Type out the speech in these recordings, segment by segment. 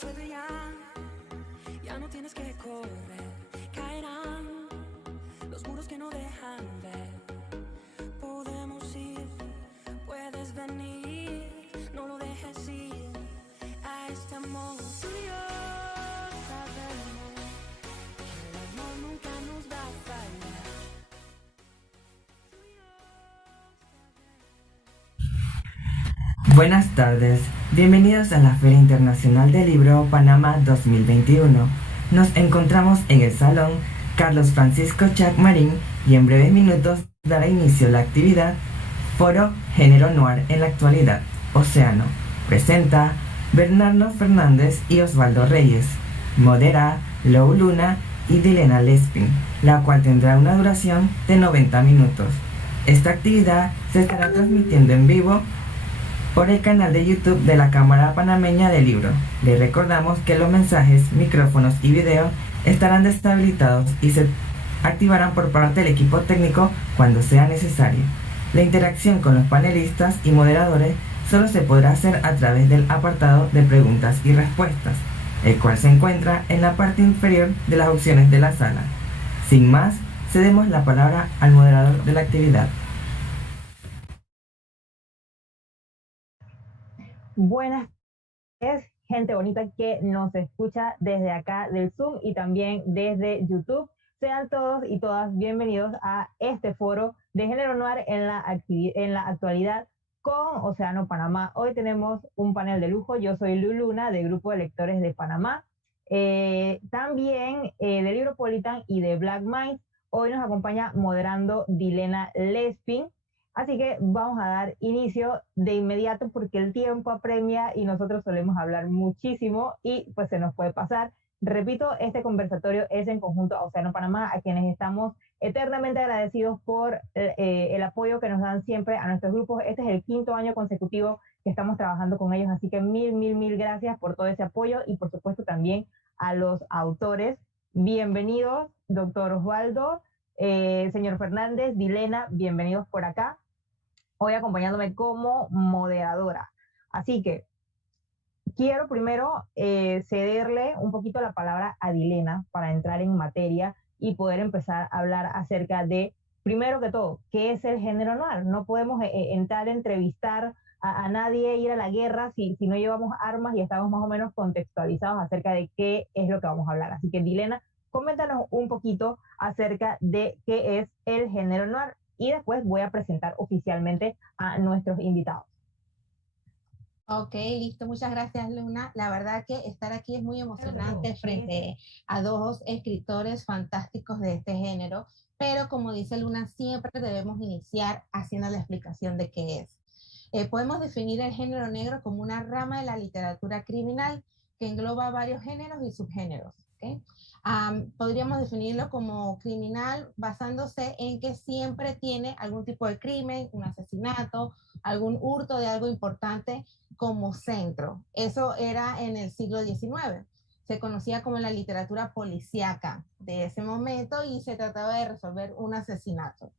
suelto ya, ya no tienes que correr. Caerán los muros que no dejan ver. Podemos ir, puedes venir, no lo dejes ir a este amor. Tú y yo sabemos que el amor nunca nos va a fallar. Tú y yo sabemos. Buenas tardes, bienvenidos a la Feria Internacional del Libro Panamá 2021. Nos encontramos en el Salón Carlos Francisco Chac Marín y en breves minutos dará inicio la actividad Foro Género Noir en la actualidad, Océano. Presenta Bernardo Fernández y Osvaldo Reyes. Modera Lou Luna y Dilena Lespin, la cual tendrá una duración de 90 minutos. Esta actividad se estará transmitiendo en vivo por el canal de YouTube de la Cámara Panameña del Libro. Les recordamos que los mensajes, micrófonos y video estarán deshabilitados y se activarán por parte del equipo técnico cuando sea necesario. La interacción con los panelistas y moderadores solo se podrá hacer a través del apartado de preguntas y respuestas, el cual se encuentra en la parte inferior de las opciones de la sala. Sin más, cedemos la palabra al moderador de la actividad. Buenas tardes, gente bonita que nos escucha desde acá del Zoom y también desde YouTube. Sean todos y todas bienvenidos a este foro de Género Noir en la actualidad con Océano Panamá. Hoy tenemos un panel de lujo. Yo soy Lou Luna, del Grupo de Lectores de Panamá. También de Libropolitan y de Black Minds. Hoy nos acompaña moderando Dilena Lespin. Así que vamos a dar inicio de inmediato porque el tiempo apremia y nosotros solemos hablar muchísimo y pues se nos puede pasar. Repito, este conversatorio es en conjunto a Océano Panamá, a quienes estamos eternamente agradecidos por el apoyo que nos dan siempre a nuestros grupos. Este es el 5º año consecutivo que estamos trabajando con ellos, así que mil gracias por todo ese apoyo y por supuesto también a los autores. Bienvenidos, doctor Osvaldo, señor Fernández, Dilena, bienvenidos por acá. Hoy acompañándome como moderadora. Así que quiero primero cederle un poquito la palabra a Dilena para entrar en materia y poder empezar a hablar acerca de, primero que todo, ¿qué es el género noir? No podemos entrar a entrevistar a nadie, ir a la guerra si no llevamos armas y estamos más o menos contextualizados acerca de qué es lo que vamos a hablar. Así que Dilena, coméntanos un poquito acerca de qué es el género noir. Y después voy a presentar oficialmente a nuestros invitados. Ok, listo. Muchas gracias, Luna. La verdad que estar aquí es muy emocionante frente a dos escritores fantásticos de este género, pero como dice Luna, siempre debemos iniciar haciendo la explicación de qué es. Podemos definir el género negro como una rama de la literatura criminal que engloba varios géneros y subgéneros. ¿Okay? Podríamos definirlo como criminal basándose en que siempre tiene algún tipo de crimen, un asesinato, algún hurto de algo importante como centro. Eso era en el siglo XIX. Se conocía como la literatura policíaca de ese momento y se trataba de resolver un asesinato.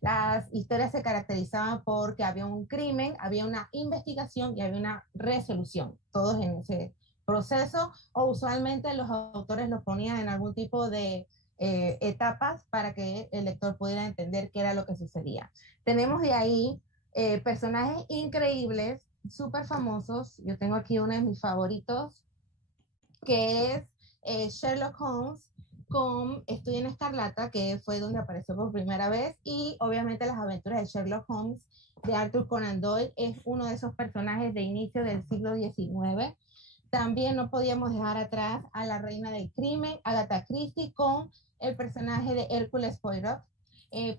Las historias se caracterizaban porque había un crimen, había una investigación y había una resolución, todos en ese proceso, o usualmente los autores los ponían en algún tipo de etapas para que el lector pudiera entender qué era lo que sucedía. Tenemos de ahí personajes increíbles, súper famosos. Yo tengo aquí uno de mis favoritos, que es Sherlock Holmes con Estudio en Escarlata, que fue donde apareció por primera vez, y obviamente las aventuras de Sherlock Holmes de Arthur Conan Doyle es uno de esos personajes de inicio del siglo XIX. También no podíamos dejar atrás a la reina del crimen, Agatha Christie, con el personaje de Hércules Poirot.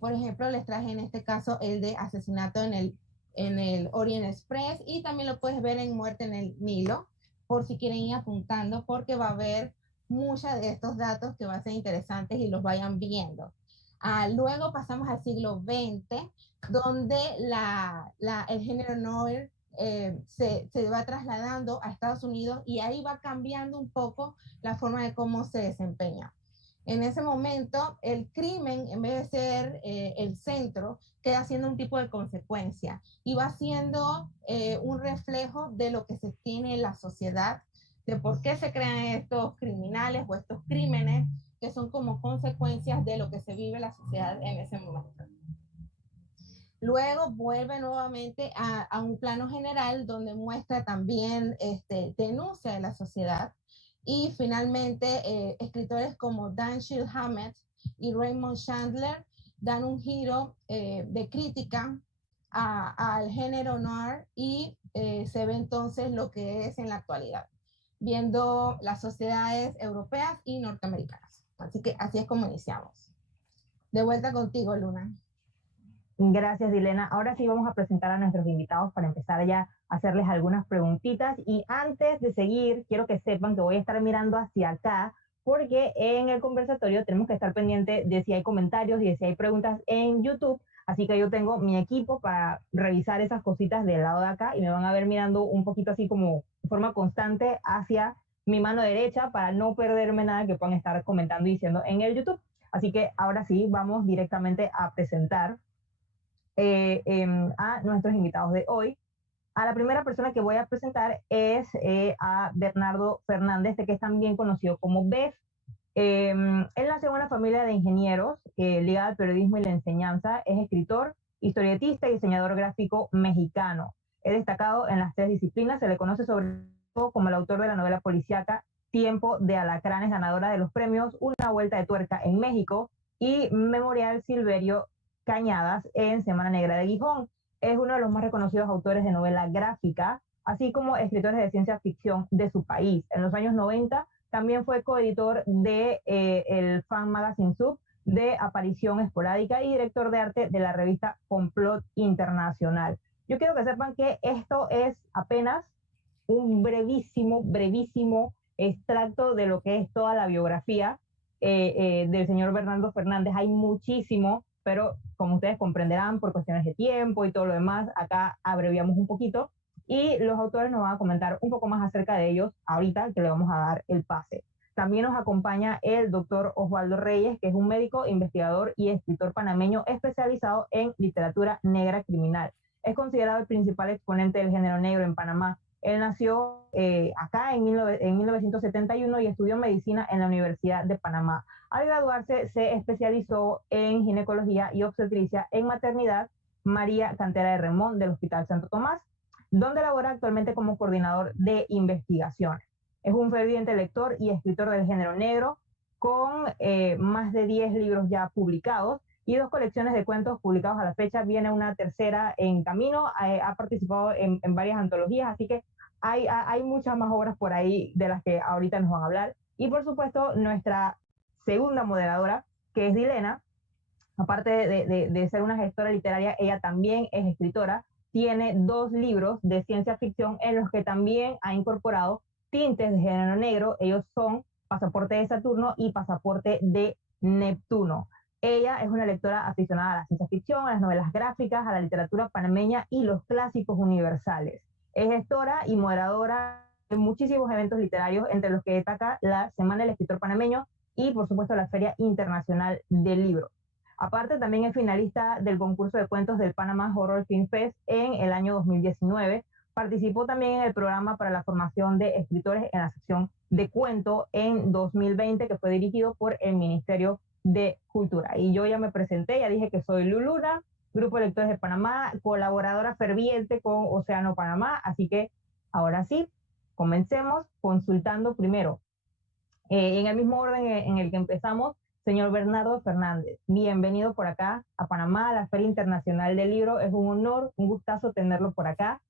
Por ejemplo, les traje en este caso el de asesinato en el Orient Express, y también lo puedes ver en Muerte en el Nilo, por si quieren ir apuntando, porque va a haber muchos de estos datos que van a ser interesantes y los vayan viendo. Luego pasamos al siglo XX, donde el género noir se va trasladando a Estados Unidos y ahí va cambiando un poco la forma de cómo se desempeña. En ese momento, el crimen, en vez de ser el centro, queda siendo un tipo de consecuencia y va siendo un reflejo de lo que se tiene en la sociedad de por qué se crean estos criminales o estos crímenes que son como consecuencias de lo que se vive en la sociedad en ese momento. Luego vuelve nuevamente a un plano general donde muestra también denuncia de la sociedad. Y finalmente, escritores como Dashiell Hammett y Raymond Chandler dan un giro de crítica al género noir y se ve entonces lo que es en la actualidad, viendo las sociedades europeas y norteamericanas. Así que así es como iniciamos. De vuelta contigo, Luna. Gracias, Dilena. Ahora sí vamos a presentar a nuestros invitados para empezar ya a hacerles algunas preguntitas. Y antes de seguir, quiero que sepan que voy a estar mirando hacia acá porque en el conversatorio tenemos que estar pendientes de si hay comentarios y de si hay preguntas en YouTube. Así que yo tengo mi equipo para revisar esas cositas del lado de acá y me van a ver mirando un poquito así como de forma constante hacia mi mano derecha para no perderme nada que puedan estar comentando y diciendo en el YouTube. Así que ahora sí, vamos directamente a presentar a nuestros invitados de hoy. A la primera persona que voy a presentar es a Bernardo Fernández, que es también conocido como Bef. Él nació en una familia de ingenieros ligada al periodismo y la enseñanza. Es escritor, historietista y diseñador gráfico mexicano. Es destacado en las 3 disciplinas. Se le conoce sobre todo como el autor de la novela policíaca Tiempo de Alacranes, ganadora de los premios Una Vuelta de Tuerca en México y Memorial Silverio Cañadas en Semana Negra de Gijón. Es uno de los más reconocidos autores de novela gráfica, así como escritores de ciencia ficción de su país. En los años 90 también fue coeditor de el Fan Magazine Sub, de Aparición Esporádica y director de arte de la revista Complot Internacional. Yo quiero que sepan que esto es apenas un brevísimo extracto de lo que es toda la biografía del señor Bernardo Fernández. Hay muchísimo, pero como ustedes comprenderán, por cuestiones de tiempo y todo lo demás, acá abreviamos un poquito y los autores nos van a comentar un poco más acerca de ellos ahorita que le vamos a dar el pase. También nos acompaña el doctor Osvaldo Reyes, que es un médico, investigador y escritor panameño especializado en literatura negra criminal. Es considerado el principal exponente del género negro en Panamá. Él nació acá en 1971 y estudió medicina en la Universidad de Panamá. Al graduarse se especializó en ginecología y obstetricia en maternidad María Cantera de Remón del Hospital Santo Tomás, donde labora actualmente como coordinador de investigaciones. Es un ferviente lector y escritor del género negro, con más de 10 libros ya publicados y 2 colecciones de cuentos publicados a la fecha. Viene una tercera en camino, ha participado en varias antologías, así que hay muchas más obras por ahí de las que ahorita nos van a hablar. Y por supuesto, nuestra segunda moderadora, que es Dilena, aparte de ser una gestora literaria, ella también es escritora. Tiene 2 libros de ciencia ficción en los que también ha incorporado tintes de género negro. Ellos son Pasaporte de Saturno y Pasaporte de Neptuno. Ella es una lectora aficionada a la ciencia ficción, a las novelas gráficas, a la literatura panameña y los clásicos universales. Es gestora y moderadora de muchísimos eventos literarios, entre los que destaca la Semana del Escritor Panameño y, por supuesto, la Feria Internacional del Libro. Aparte, también es finalista del concurso de cuentos del Panama Horror Film Fest en el año 2019. Participó también en el programa para la formación de escritores en la sección de cuento en 2020, que fue dirigido por el Ministerio de Cultura. Y yo ya me presenté, ya dije que soy Luluna, Grupo de Lectores de Panamá, colaboradora ferviente con Océano Panamá. Así que ahora sí, comencemos consultando primero. En el mismo orden en el que empezamos, señor Bernardo Fernández, bienvenido por acá a Panamá, a la Feria Internacional del Libro. Es un honor, un gustazo tenerlo por acá.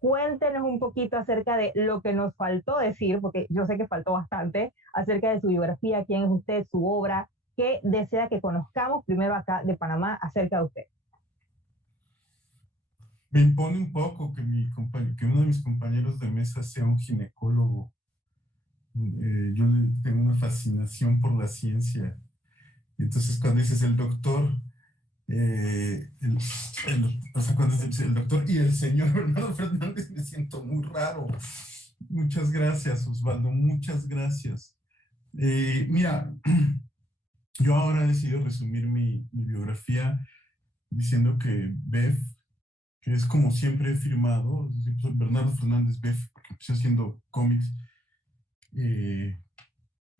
Cuéntenos un poquito acerca de lo que nos faltó decir, porque yo sé que faltó bastante, acerca de su biografía, quién es usted, su obra, qué desea que conozcamos primero acá de Panamá acerca de usted. Me impone un poco que uno de mis compañeros de mesa sea un ginecólogo. Yo tengo una fascinación por la ciencia. Entonces, cuando dices el doctor, o sea, cuando dices el doctor y el señor Bernardo Fernández, me siento muy raro. Muchas gracias, Osvaldo, muchas gracias. Mira, yo ahora he decidido resumir mi biografía diciendo que Bef, que es como siempre he firmado, Bernardo Fernández Bef, porque empecé haciendo cómics,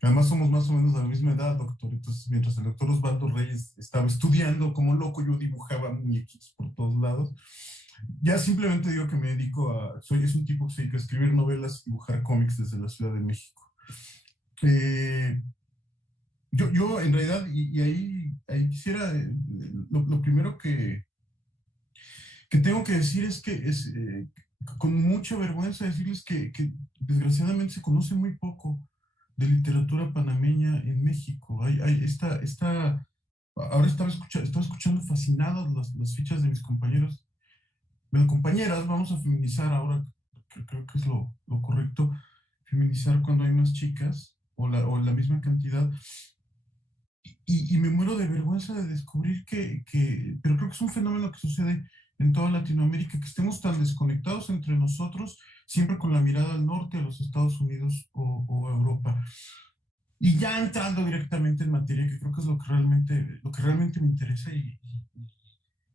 Además somos más o menos de la misma edad, doctor. Entonces, mientras el doctor Osvaldo Reyes estaba estudiando como loco, yo dibujaba muñequitos por todos lados. Ya simplemente digo que me dedico es un tipo que se dedica a escribir novelas y dibujar cómics desde la Ciudad de México. Yo en realidad, y ahí quisiera, lo primero que tengo que decir es que con mucha vergüenza decirles que desgraciadamente se conoce muy poco de literatura panameña en México. Ahora estaba escuchando fascinados las fichas de mis compañeros, bueno, compañeras, vamos a feminizar ahora, que creo que es lo correcto, feminizar cuando hay más chicas o la misma cantidad. Y me muero de vergüenza de descubrir pero creo que es un fenómeno que sucede en toda Latinoamérica, que estemos tan desconectados entre nosotros, siempre con la mirada al norte, a los Estados Unidos o a Europa. Y ya entrando directamente en materia, que creo que es lo que realmente me interesa y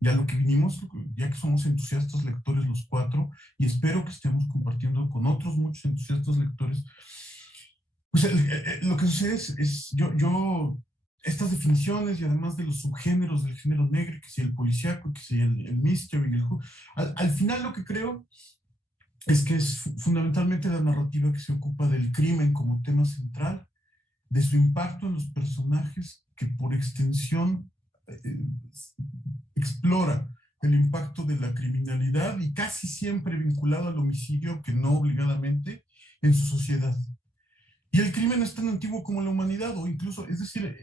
a lo que vinimos, ya que somos entusiastas lectores los cuatro, y espero que estemos compartiendo con otros muchos entusiastas lectores, pues lo que sucede yo estas definiciones y además de los subgéneros del género negro, que si el policíaco, que si el mystery, al final lo que creo es que es fundamentalmente la narrativa que se ocupa del crimen como tema central, de su impacto en los personajes, que por extensión explora el impacto de la criminalidad y casi siempre vinculado al homicidio, que no obligadamente, en su sociedad. Y el crimen es tan antiguo como la humanidad, o incluso, es decir,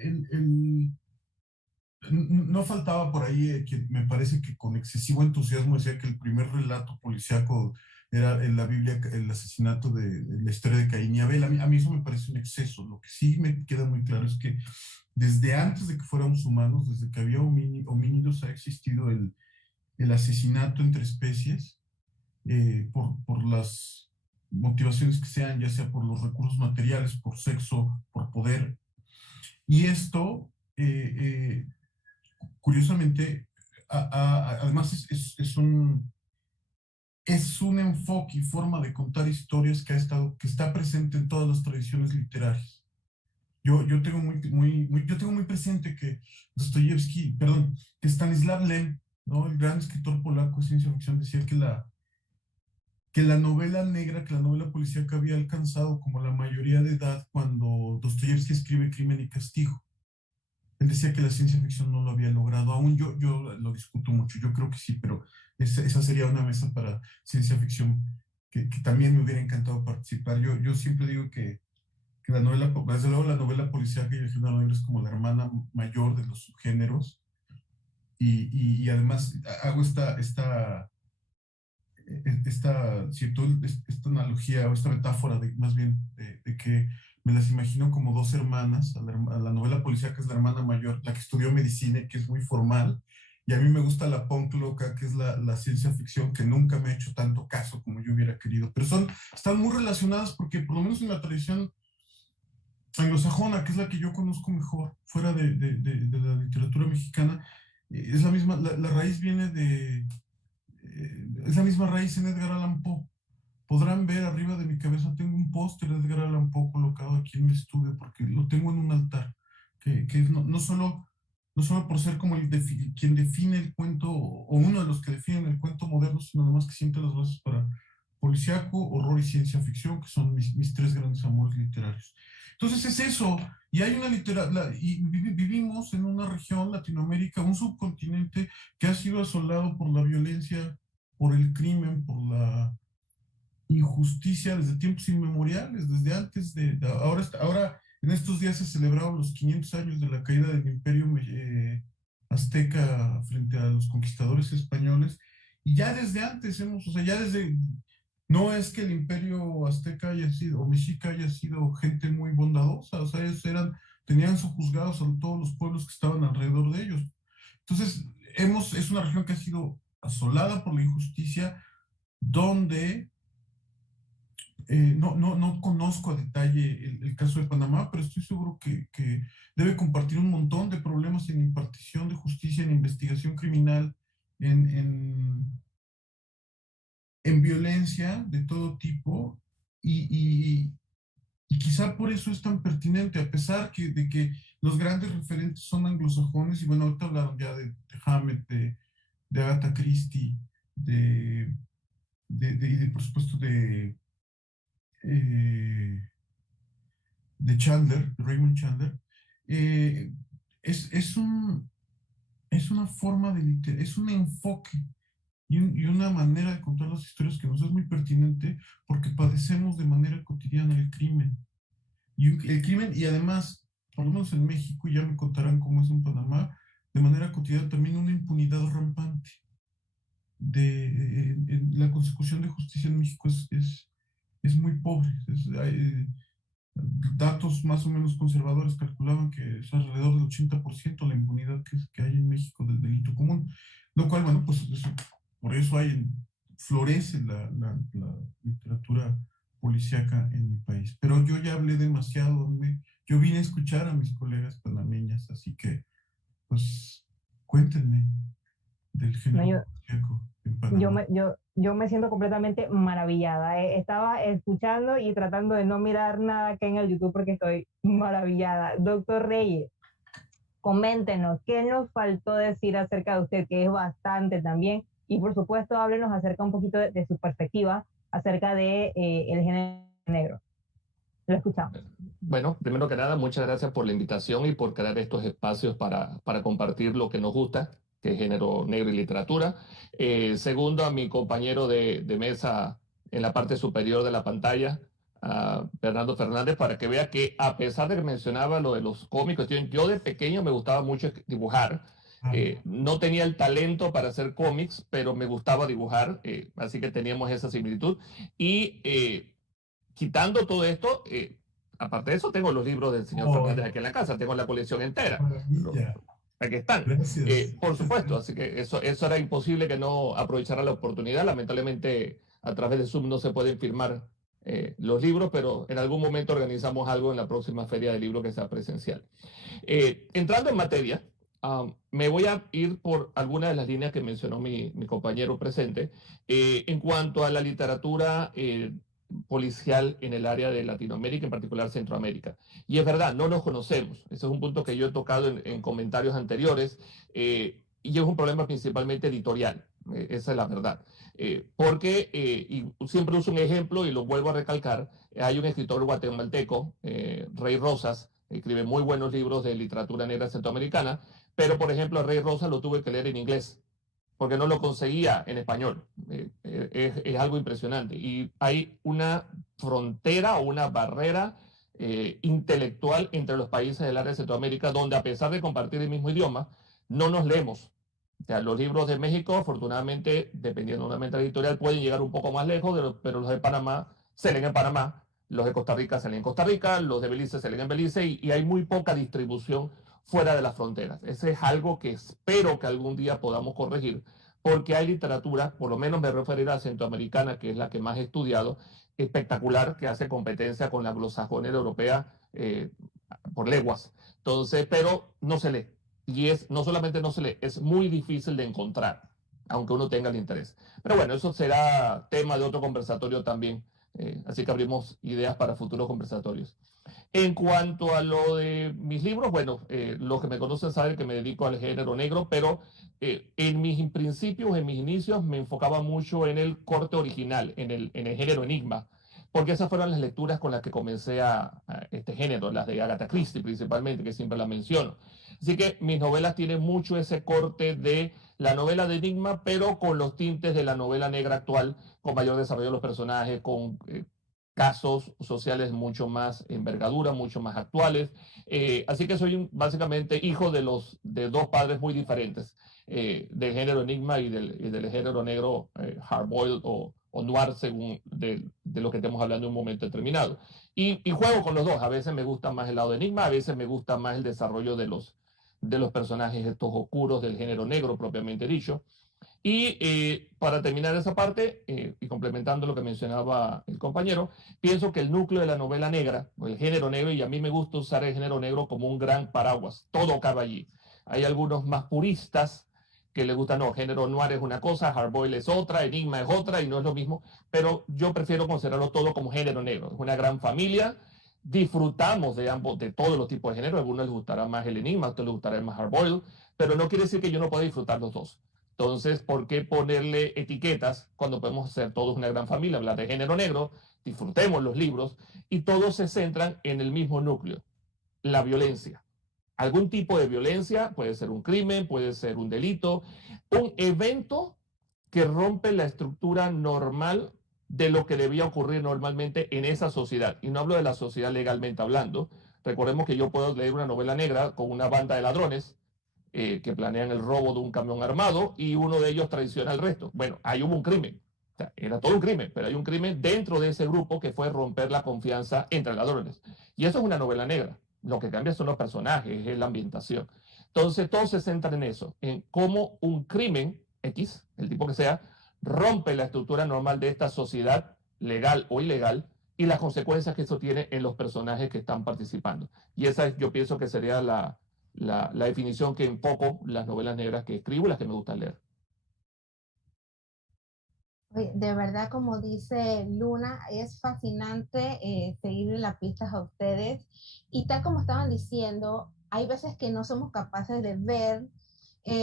no faltaba por ahí quien me parece que con excesivo entusiasmo decía que el primer relato policíaco era en la Biblia el asesinato de la historia de Caín y Abel. A mí eso me parece un exceso. Lo que sí me queda muy claro es que desde antes de que fuéramos humanos, desde que había homínidos, ha existido el asesinato entre especies por las motivaciones que sean, ya sea por los recursos materiales, por sexo, por poder. Y esto, curiosamente, además es un enfoque y forma de contar historias que está presente en todas las tradiciones literarias. Yo tengo yo tengo muy presente que que Stanislav Lem, ¿no? El gran escritor polaco de ciencia ficción, decía que la novela negra, que la novela policíaca había alcanzado como la mayoría de edad cuando Dostoyevsky escribe Crimen y Castigo. Él decía que la ciencia ficción no lo había logrado aún. Yo lo discuto mucho, yo creo que sí, pero esa sería una mesa para ciencia ficción que también me hubiera encantado participar. Yo siempre digo que la novela, desde luego la novela policíaca y el género negro es como la hermana mayor de los subgéneros, y además hago esta analogía o esta metáfora más bien de que me las imagino como dos hermanas. A la novela policíaca es la hermana mayor, la que estudió medicina, que es muy formal, y a mí me gusta la punk loca, que es la ciencia ficción, que nunca me ha hecho tanto caso como yo hubiera querido, pero están muy relacionadas porque por lo menos en la tradición anglosajona, que es la que yo conozco mejor, fuera de la literatura mexicana, es la misma, la raíz viene es la misma raíz en Edgar Allan Poe. Podrán ver arriba de mi cabeza, tengo un póster de Edgar Allan Poe colocado aquí en mi estudio, porque lo tengo en un altar, que es no solo por ser como quien define el cuento, o uno de los que definen el cuento moderno, sino además que siente las bases para policíaco, horror y ciencia ficción, que son mis tres grandes amores literarios. Entonces es eso, y hay una y vivimos en una región, Latinoamérica, un subcontinente que ha sido asolado por la violencia, por el crimen, por la injusticia desde tiempos inmemoriales, desde antes ahora en estos días se celebraron los 500 años de la caída del imperio azteca frente a los conquistadores españoles, y ya desde antes no es que el imperio azteca haya sido, o mexica haya sido gente muy bondadosa, o sea, ellos tenían sojuzgados a todos los pueblos que estaban alrededor de ellos. Entonces, es una región que ha sido asolada por la injusticia, donde no conozco a detalle el caso de Panamá, pero estoy seguro que debe compartir un montón de problemas en impartición de justicia, en investigación criminal, en violencia de todo tipo, y quizá por eso es tan pertinente, a pesar de que los grandes referentes son anglosajones, y bueno, ahorita hablaron ya de Hammett, de Agatha Christie, y por supuesto eh, de Chandler, de Raymond Chandler. eh, es una forma es un enfoque y una manera de contar las historias que nos es muy pertinente porque padecemos de manera cotidiana el crimen. Y además, por lo menos en México, y ya me contarán cómo es en Panamá, de manera cotidiana también una impunidad rampante. La consecución de justicia en México es muy pobre. Datos más o menos conservadores calculaban que es alrededor del 80% la impunidad que hay en México del delito común, lo cual, bueno, pues por eso florece la literatura policíaca en mi país. Pero yo ya hablé demasiado, yo vine a escuchar a mis colegas panameñas, así que, pues, cuéntenme del género policíaco en Panamá. Yo me siento completamente maravillada. Estaba escuchando y tratando de no mirar nada acá en el YouTube porque estoy maravillada. Doctor Reyes, coméntenos, ¿qué nos faltó decir acerca de usted, que es bastante también? Y por supuesto, háblenos acerca un poquito de su perspectiva acerca de el género negro. Lo escuchamos. Bueno, primero que nada, muchas gracias por la invitación y por crear estos espacios para compartir lo que nos gusta, que es género negro y literatura. Segundo, a mi compañero de mesa en la parte superior de la pantalla, a Fernando Fernández, para que vea que a pesar de que mencionaba lo de los cómicos, yo de pequeño me gustaba mucho dibujar. No tenía el talento para hacer cómics, pero me gustaba dibujar, así que teníamos esa similitud. Y quitando todo esto, aparte de eso, tengo los libros del señor Fernández aquí en la casa, tengo la colección entera. Aquí están. Por supuesto, así que eso era imposible que no aprovechara la oportunidad. Lamentablemente, a través de Zoom no se pueden firmar los libros, pero en algún momento organizamos algo en la próxima feria del libro que sea presencial. Entrando en materia, me voy a ir por algunas de las líneas que mencionó mi compañero presente en cuanto a la literatura policial en el área de Latinoamérica, en particular Centroamérica. Y es verdad, no nos conocemos. Ese es un punto que yo he tocado en comentarios anteriores y es un problema principalmente editorial. Esa es la verdad. Porque, y siempre uso un ejemplo y lo vuelvo a recalcar, hay un escritor guatemalteco, Rey Rosas, escribe muy buenos libros de literatura negra centroamericana, pero por ejemplo a Rey Rosas lo tuve que leer en inglés porque no lo conseguía en español. Es algo impresionante. Y hay una frontera o una barrera intelectual entre los países del área de Centroamérica, donde a pesar de compartir el mismo idioma, no nos leemos. O sea, los libros de México, afortunadamente, dependiendo de una mente editorial, pueden llegar un poco más lejos, pero los de Panamá se leen en Panamá, los de Costa Rica se leen en Costa Rica, los de Belice se leen en Belice, y hay muy poca distribución fuera de las fronteras. Ese es algo que espero que algún día podamos corregir, porque hay literatura, por lo menos me referiré a la centroamericana, que es la que más he estudiado, espectacular, que hace competencia con la anglosajonera europea por leguas. Entonces, pero no se lee. Y no solamente no se lee, es muy difícil de encontrar, aunque uno tenga el interés. Pero bueno, eso será tema de otro conversatorio también. Así que abrimos ideas para futuros conversatorios. En cuanto a lo de mis libros, bueno, los que me conocen saben que me dedico al género negro, pero en mis principios, en mis inicios, me enfocaba mucho en el corte original, en el género enigma, porque esas fueron las lecturas con las que comencé a este género, las de Agatha Christie principalmente, que siempre la menciono. Así que mis novelas tienen mucho ese corte de la novela de enigma, pero con los tintes de la novela negra actual, con mayor desarrollo de los personajes, con casos sociales mucho más envergadura, mucho más actuales. Así que soy básicamente hijo de dos padres muy diferentes, del género enigma y del género negro hardboiled o noir, según de lo que estemos hablando en un momento determinado. Y juego con los dos. A veces me gusta más el lado de enigma, a veces me gusta más el desarrollo de los personajes estos oscuros del género negro propiamente dicho. Y para terminar esa parte, y complementando lo que mencionaba el compañero, pienso que el núcleo de la novela negra, o el género negro, y a mí me gusta usar el género negro como un gran paraguas, todo cabe allí. Hay algunos más puristas que les gusta, no, género noir es una cosa, hardboiled es otra, enigma es otra, y no es lo mismo, pero yo prefiero considerarlo todo como género negro. Es una gran familia disfrutamos de ambos, de todos los tipos de género. A algunos les gustará más el enigma, a otros les gustará más hardboiled, pero no quiere decir que yo no pueda disfrutar los dos. Entonces, ¿por qué ponerle etiquetas cuando podemos ser todos una gran familia? Hablar de género negro, disfrutemos los libros y todos se centran en el mismo núcleo, la violencia. Algún tipo de violencia, puede ser un crimen, puede ser un delito, un evento que rompe la estructura normal de lo que debía ocurrir normalmente en esa sociedad. Y no hablo de la sociedad legalmente hablando. Recordemos que yo puedo leer una novela negra con una banda de ladrones que planean el robo de un camión armado y uno de ellos traiciona al resto. Bueno, ahí hubo un crimen. O sea, era todo un crimen, pero hay un crimen dentro de ese grupo que fue romper la confianza entre ladrones. Y eso es una novela negra. Lo que cambia son los personajes, es la ambientación. Entonces, todos se centran en eso, en cómo un crimen X, el tipo que sea, rompe la estructura normal de esta sociedad, legal o ilegal, y las consecuencias que eso tiene en los personajes que están participando. Y esa yo pienso que sería la definición que enfoco las novelas negras que escribo y las que me gusta leer. De verdad, como dice Luna, es fascinante seguirle las pistas a ustedes. Y tal como estaban diciendo, hay veces que no somos capaces de ver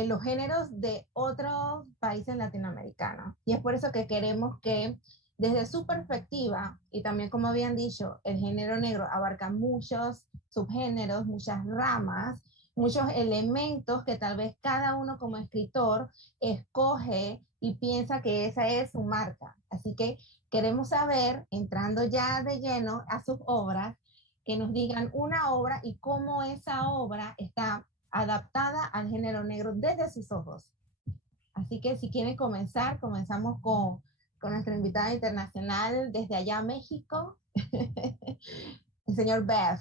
los géneros de otros países latinoamericanos. Y es por eso que queremos que desde su perspectiva, y también como habían dicho, el género negro abarca muchos subgéneros, muchas ramas, muchos elementos que tal vez cada uno como escritor escoge y piensa que esa es su marca. Así que queremos saber, entrando ya de lleno a sus obras, que nos digan una obra y cómo esa obra está adaptada al género negro desde sus ojos. Así que si quieren comenzar, comenzamos con nuestra invitada internacional desde allá, México, el señor Beth.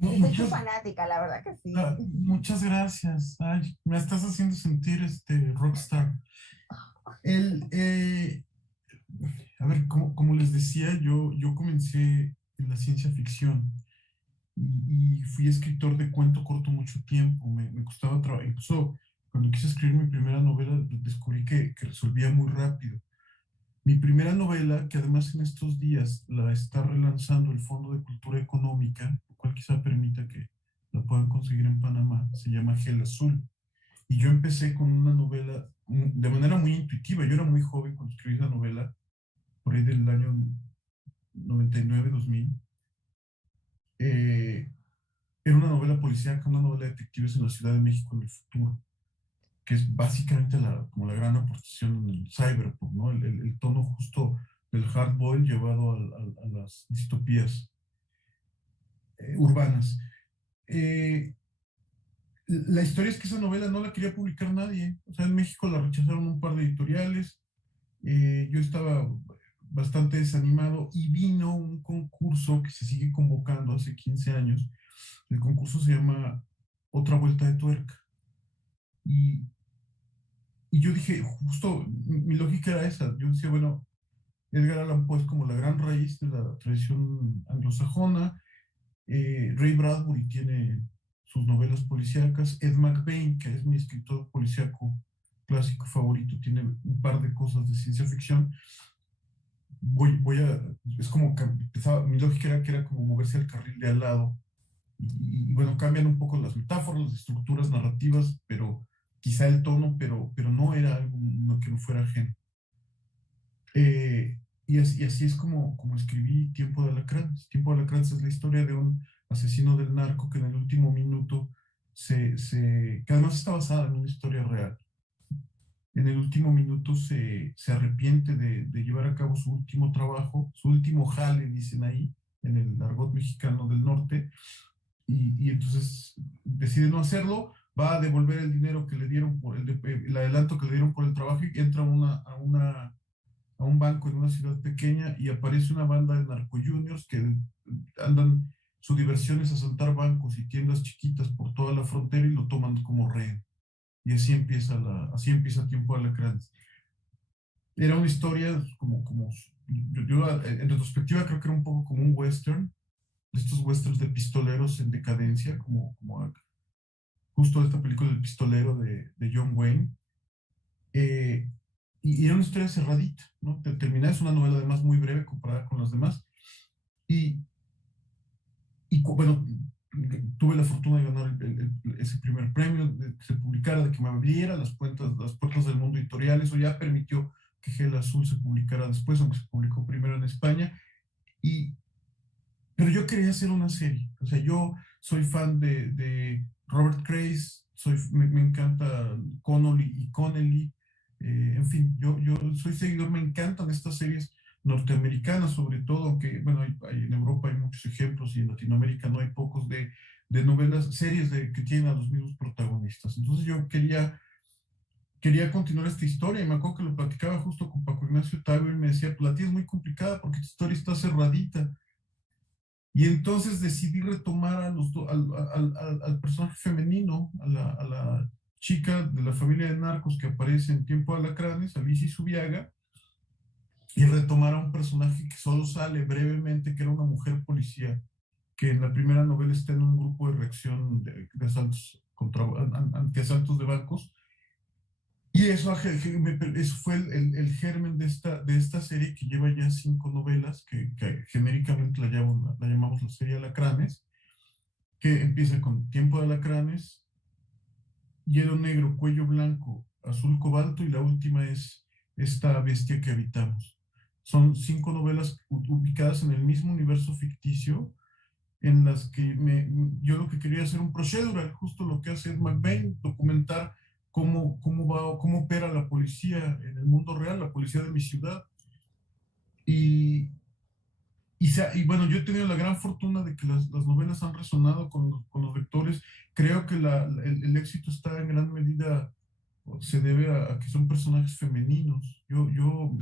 Soy su fanática, la verdad que sí. Muchas gracias. Ay, me estás haciendo sentir rockstar. A ver, como les decía, yo comencé en la ciencia ficción y fui escritor de cuento corto mucho tiempo. Me gustaba trabajar. Incluso cuando quise escribir mi primera novela, descubrí que resolvía muy rápido. Mi primera novela, que además en estos días la está relanzando el Fondo de Cultura Económica, lo cual quizá permita que la puedan conseguir en Panamá, se llama Gel Azul. Y yo empecé con una novela de manera muy intuitiva. Yo era muy joven cuando escribí esa novela, por ahí del año 99, 2000. Era una novela policíaca, una novela de detectives en la Ciudad de México en el futuro, que es básicamente como la gran aportación en el cyberpunk, ¿no? El tono justo del hardboiled llevado a las distopías urbanas. La historia es que esa novela no la quería publicar nadie. O sea, en México la rechazaron un par de editoriales. Yo estaba bastante desanimado y vino un concurso que se sigue convocando hace 15 años. El concurso se llama Otra Vuelta de Tuerca. Y yo dije, justo, mi lógica era esa. Yo decía, bueno, Edgar Allan Poe es como la gran raíz de la tradición anglosajona. Ray Bradbury tiene sus novelas policíacas. Ed McBain, que es mi escritor policíaco clásico favorito, tiene un par de cosas de ciencia ficción. Es como que mi lógica era que era como moverse al carril de al lado. Y bueno, cambian un poco las metáforas, las estructuras narrativas, pero quizá el tono, pero no era algo que no fuera ajeno. Y así es como escribí Tiempo de Alacranes. Tiempo de Alacranes es la historia de un asesino del narco que en el último minuto que además está basada en una historia real. En el último minuto se arrepiente de llevar a cabo su último trabajo, su último jale, dicen ahí, en el argot mexicano del norte, y entonces decide no hacerlo, va a devolver el dinero que le dieron por el adelanto que le dieron por el trabajo y entra a un banco en una ciudad pequeña y aparece una banda de narco-juniors que andan, su diversión es asaltar bancos y tiendas chiquitas por toda la frontera y lo toman como rehén. Y así empieza Tiempo de Alacranes. Era una historia yo en retrospectiva creo que era un poco como un western, de estos westerns de pistoleros en decadencia, como justo esta película del pistolero de John Wayne. Y era una historia cerradita, ¿no? Terminada, es una novela además muy breve comparada con las demás. Y bueno, tuve la fortuna de ganar ese primer premio, de que se publicara, de que me abriera las puertas del mundo editorial. Eso ya permitió que Gel Azul se publicara después, aunque se publicó primero en España. Pero yo quería hacer una serie. O sea, yo soy fan de Robert Grace, me encanta Connolly y Connelly. En fin, yo soy seguidor, me encantan estas series norteamericanas, sobre todo, aunque, bueno, en Europa hay muchos ejemplos y en Latinoamérica no hay pocos de novelas, series que tienen a los mismos protagonistas. Entonces yo quería continuar esta historia y me acuerdo que lo platicaba justo con Paco Ignacio Tavio y me decía, pues la tía es muy complicada porque tu historia está cerradita. Y entonces decidí retomar al personaje femenino, a la chica de la familia de narcos que aparece en Tiempo de Alacranes, Alicia Zubiaga, y retomar a un personaje que solo sale brevemente, que era una mujer policía, que en la primera novela está en un grupo de reacción de asaltos antiasaltos de bancos. Y eso fue el germen de esta serie que lleva ya 5 novelas, que genéricamente la llamamos la serie Alacranes, que empieza con Tiempo de Alacranes, Hielo Negro, Cuello Blanco, Azul Cobalto, y la última es Esta Bestia que Habitamos. Son 5 novelas ubicadas en el mismo universo ficticio, en las que yo lo que quería hacer un procedural, justo lo que hace Ed McBain, documentar cómo opera la policía en el mundo real, la policía de mi ciudad. Y bueno, yo he tenido la gran fortuna de que las novelas han resonado con los lectores. Creo que el éxito está en gran medida, se debe a que son personajes femeninos. Yo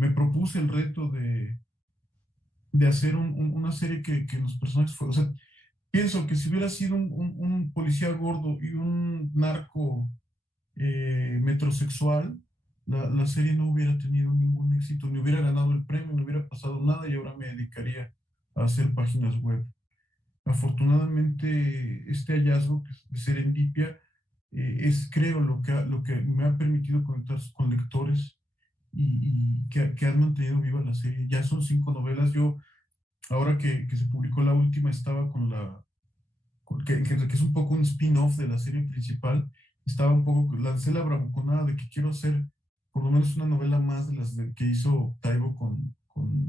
me propuse el reto de hacer una serie que los personajes fueran, o sea, pienso que si hubiera sido un policía gordo y un narco metrosexual, la serie no hubiera tenido ningún éxito, ni hubiera ganado el premio, no hubiera pasado nada y ahora me dedicaría a hacer páginas web. Afortunadamente, este hallazgo de Serendipia es, creo, lo que me ha permitido conectar con lectores y que han mantenido viva la serie. Ya son 5 novelas. Yo, ahora que se publicó la última, estaba que es un poco un spin-off de la serie principal. Lancé la bravuconada de que quiero hacer por lo menos una novela más de las que hizo Taibo con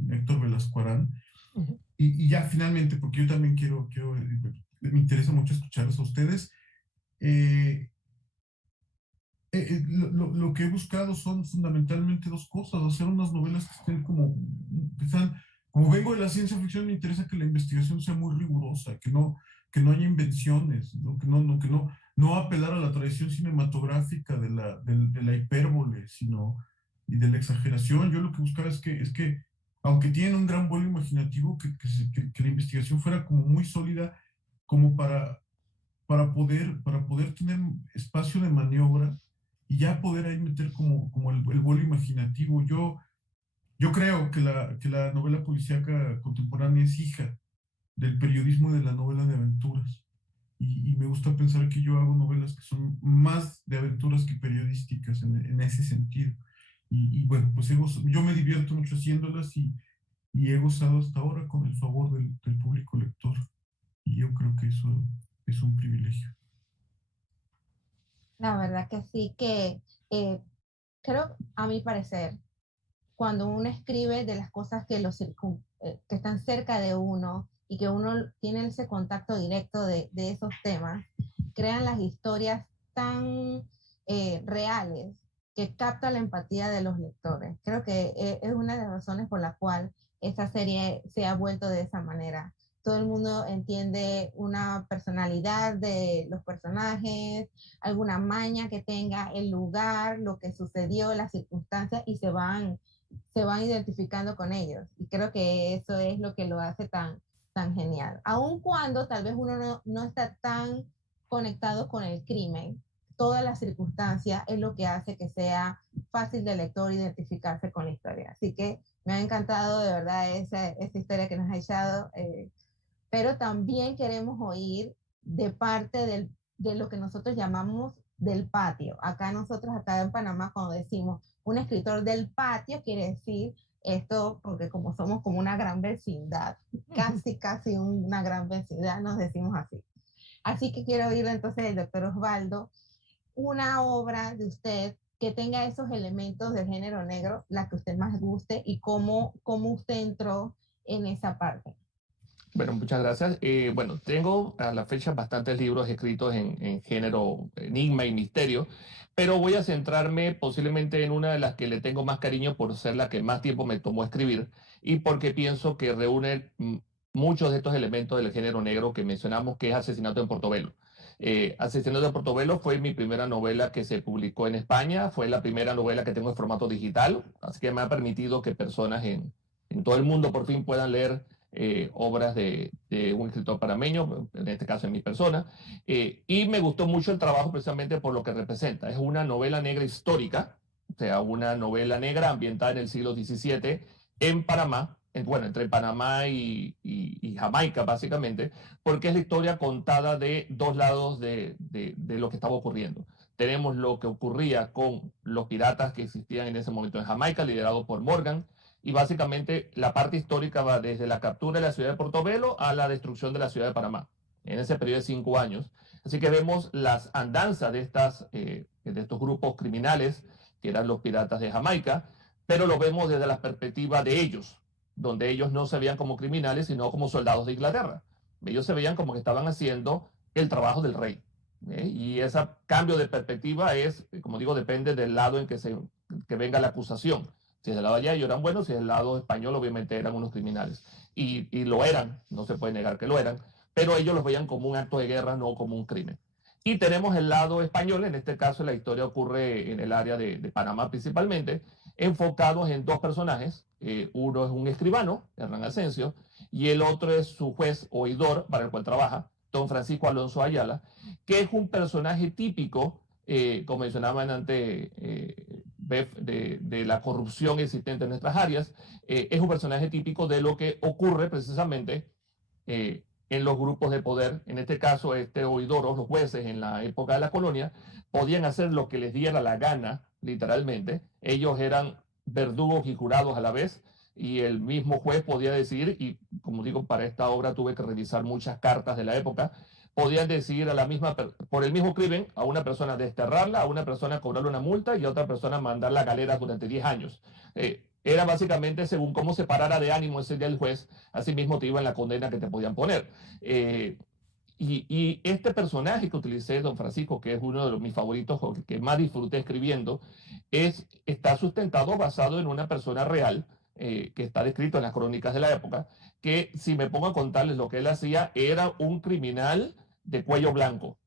Héctor Velasco Arán. Uh-huh. Y ya finalmente, porque yo también me interesa mucho escucharlos a ustedes. Lo que he buscado son fundamentalmente 2 cosas: hacer unas novelas que estén como vengo de la ciencia ficción, me interesa que la investigación sea muy rigurosa, que no haya invenciones, que no apelar a la tradición cinematográfica de la hipérbole, y de la exageración. Yo lo que buscaba es que aunque tienen un gran vuelo imaginativo, que la investigación fuera como muy sólida, como para poder tener espacio de maniobra y ya poder ahí meter como el vuelo imaginativo. Yo creo que la novela policíaca contemporánea es hija del periodismo de la novela de aventuras. Y me gusta pensar que yo hago novelas que son más de aventuras que periodísticas en ese sentido. Y bueno, pues yo me divierto mucho haciéndolas y he gozado hasta ahora con el favor del público lector. Y yo creo que eso es un privilegio. La verdad que sí, que creo, a mi parecer, cuando uno escribe de las cosas que están cerca de uno y que uno tiene ese contacto directo de esos temas, crean las historias tan reales que capta la empatía de los lectores. Creo que es una de las razones por la cual esta serie se ha vuelto de esa manera. Todo el mundo entiende una personalidad de los personajes, alguna maña que tenga, el lugar, lo que sucedió, las circunstancias, y se van identificando con ellos. Y creo que eso es lo que lo hace tan genial. Aun cuando tal vez uno no está tan conectado con el crimen, todas las circunstancias es lo que hace que sea fácil de lector identificarse con la historia. Así que me ha encantado de verdad esa historia que nos ha echado. Pero también queremos oír de parte de lo que nosotros llamamos del patio. Acá en Panamá, cuando decimos un escritor del patio, quiere decir Esto porque como somos como una gran vecindad, casi una gran vecindad, nos decimos así. Así que quiero oírle entonces del doctor Osvaldo, una obra de usted que tenga esos elementos del género negro, la que usted más guste y cómo usted entró en esa parte. Bueno, muchas gracias. Bueno, tengo a la fecha bastantes libros escritos en género enigma y misterio, pero voy a centrarme posiblemente en una de las que le tengo más cariño por ser la que más tiempo me tomó escribir y porque pienso que reúne muchos de estos elementos del género negro que mencionamos, que es Asesinato en Portobelo. Asesinato en Portobelo fue mi primera novela que se publicó en España, fue la primera novela que tengo en formato digital, así que me ha permitido que personas en todo el mundo por fin puedan leer obras de un escritor panameño, en este caso en mi persona, y me gustó mucho el trabajo precisamente por lo que representa. Es una novela negra histórica, o sea, una novela negra ambientada en el siglo XVII en Panamá, bueno, entre Panamá y Jamaica básicamente, porque es la historia contada de dos lados de lo que estaba ocurriendo. Tenemos lo que ocurría con los piratas que existían en ese momento en Jamaica, liderados por Morgan, y básicamente la parte histórica va desde la captura de la ciudad de Portobelo a la destrucción de la ciudad de Panamá, en ese periodo de 5 años. Así que vemos las andanzas de estos grupos criminales, que eran los piratas de Jamaica, pero lo vemos desde la perspectiva de ellos, donde ellos no se veían como criminales, sino como soldados de Inglaterra. Ellos se veían como que estaban haciendo el trabajo del rey. Y ese cambio de perspectiva es, como digo, depende del lado en que venga la acusación. Si es del lado allá ellos eran buenos, si es del lado español obviamente eran unos criminales. Y lo eran, no se puede negar que lo eran, pero ellos los veían como un acto de guerra, no como un crimen. Y tenemos el lado español, en este caso la historia ocurre en el área de Panamá principalmente, enfocados en dos personajes. Uno es un escribano, Hernán Asensio, y el otro es su juez oidor para el cual trabaja, don Francisco Alonso Ayala, que es un personaje típico, como mencionaban antes, de la corrupción existente en nuestras áreas, es un personaje típico de lo que ocurre precisamente en los grupos de poder. En este caso, oidor, los jueces en la época de la colonia, podían hacer lo que les diera la gana, literalmente. Ellos eran verdugos y jurados a la vez, y el mismo juez podía decidir, y como digo, para esta obra tuve que revisar muchas cartas de la época, podían decidir por el mismo crimen a una persona desterrarla, a una persona cobrarle una multa y a otra persona mandarla a galeras durante 10 años. Era básicamente según cómo se parara de ánimo ese día el juez, así mismo te iba en la condena que te podían poner. Y este personaje que utilicé, don Francisco, que es uno de mis favoritos, o que más disfruté escribiendo, está sustentado basado en una persona real, que está descrito en las crónicas de la época, que si me pongo a contarles lo que él hacía, era un criminal de cuello blanco,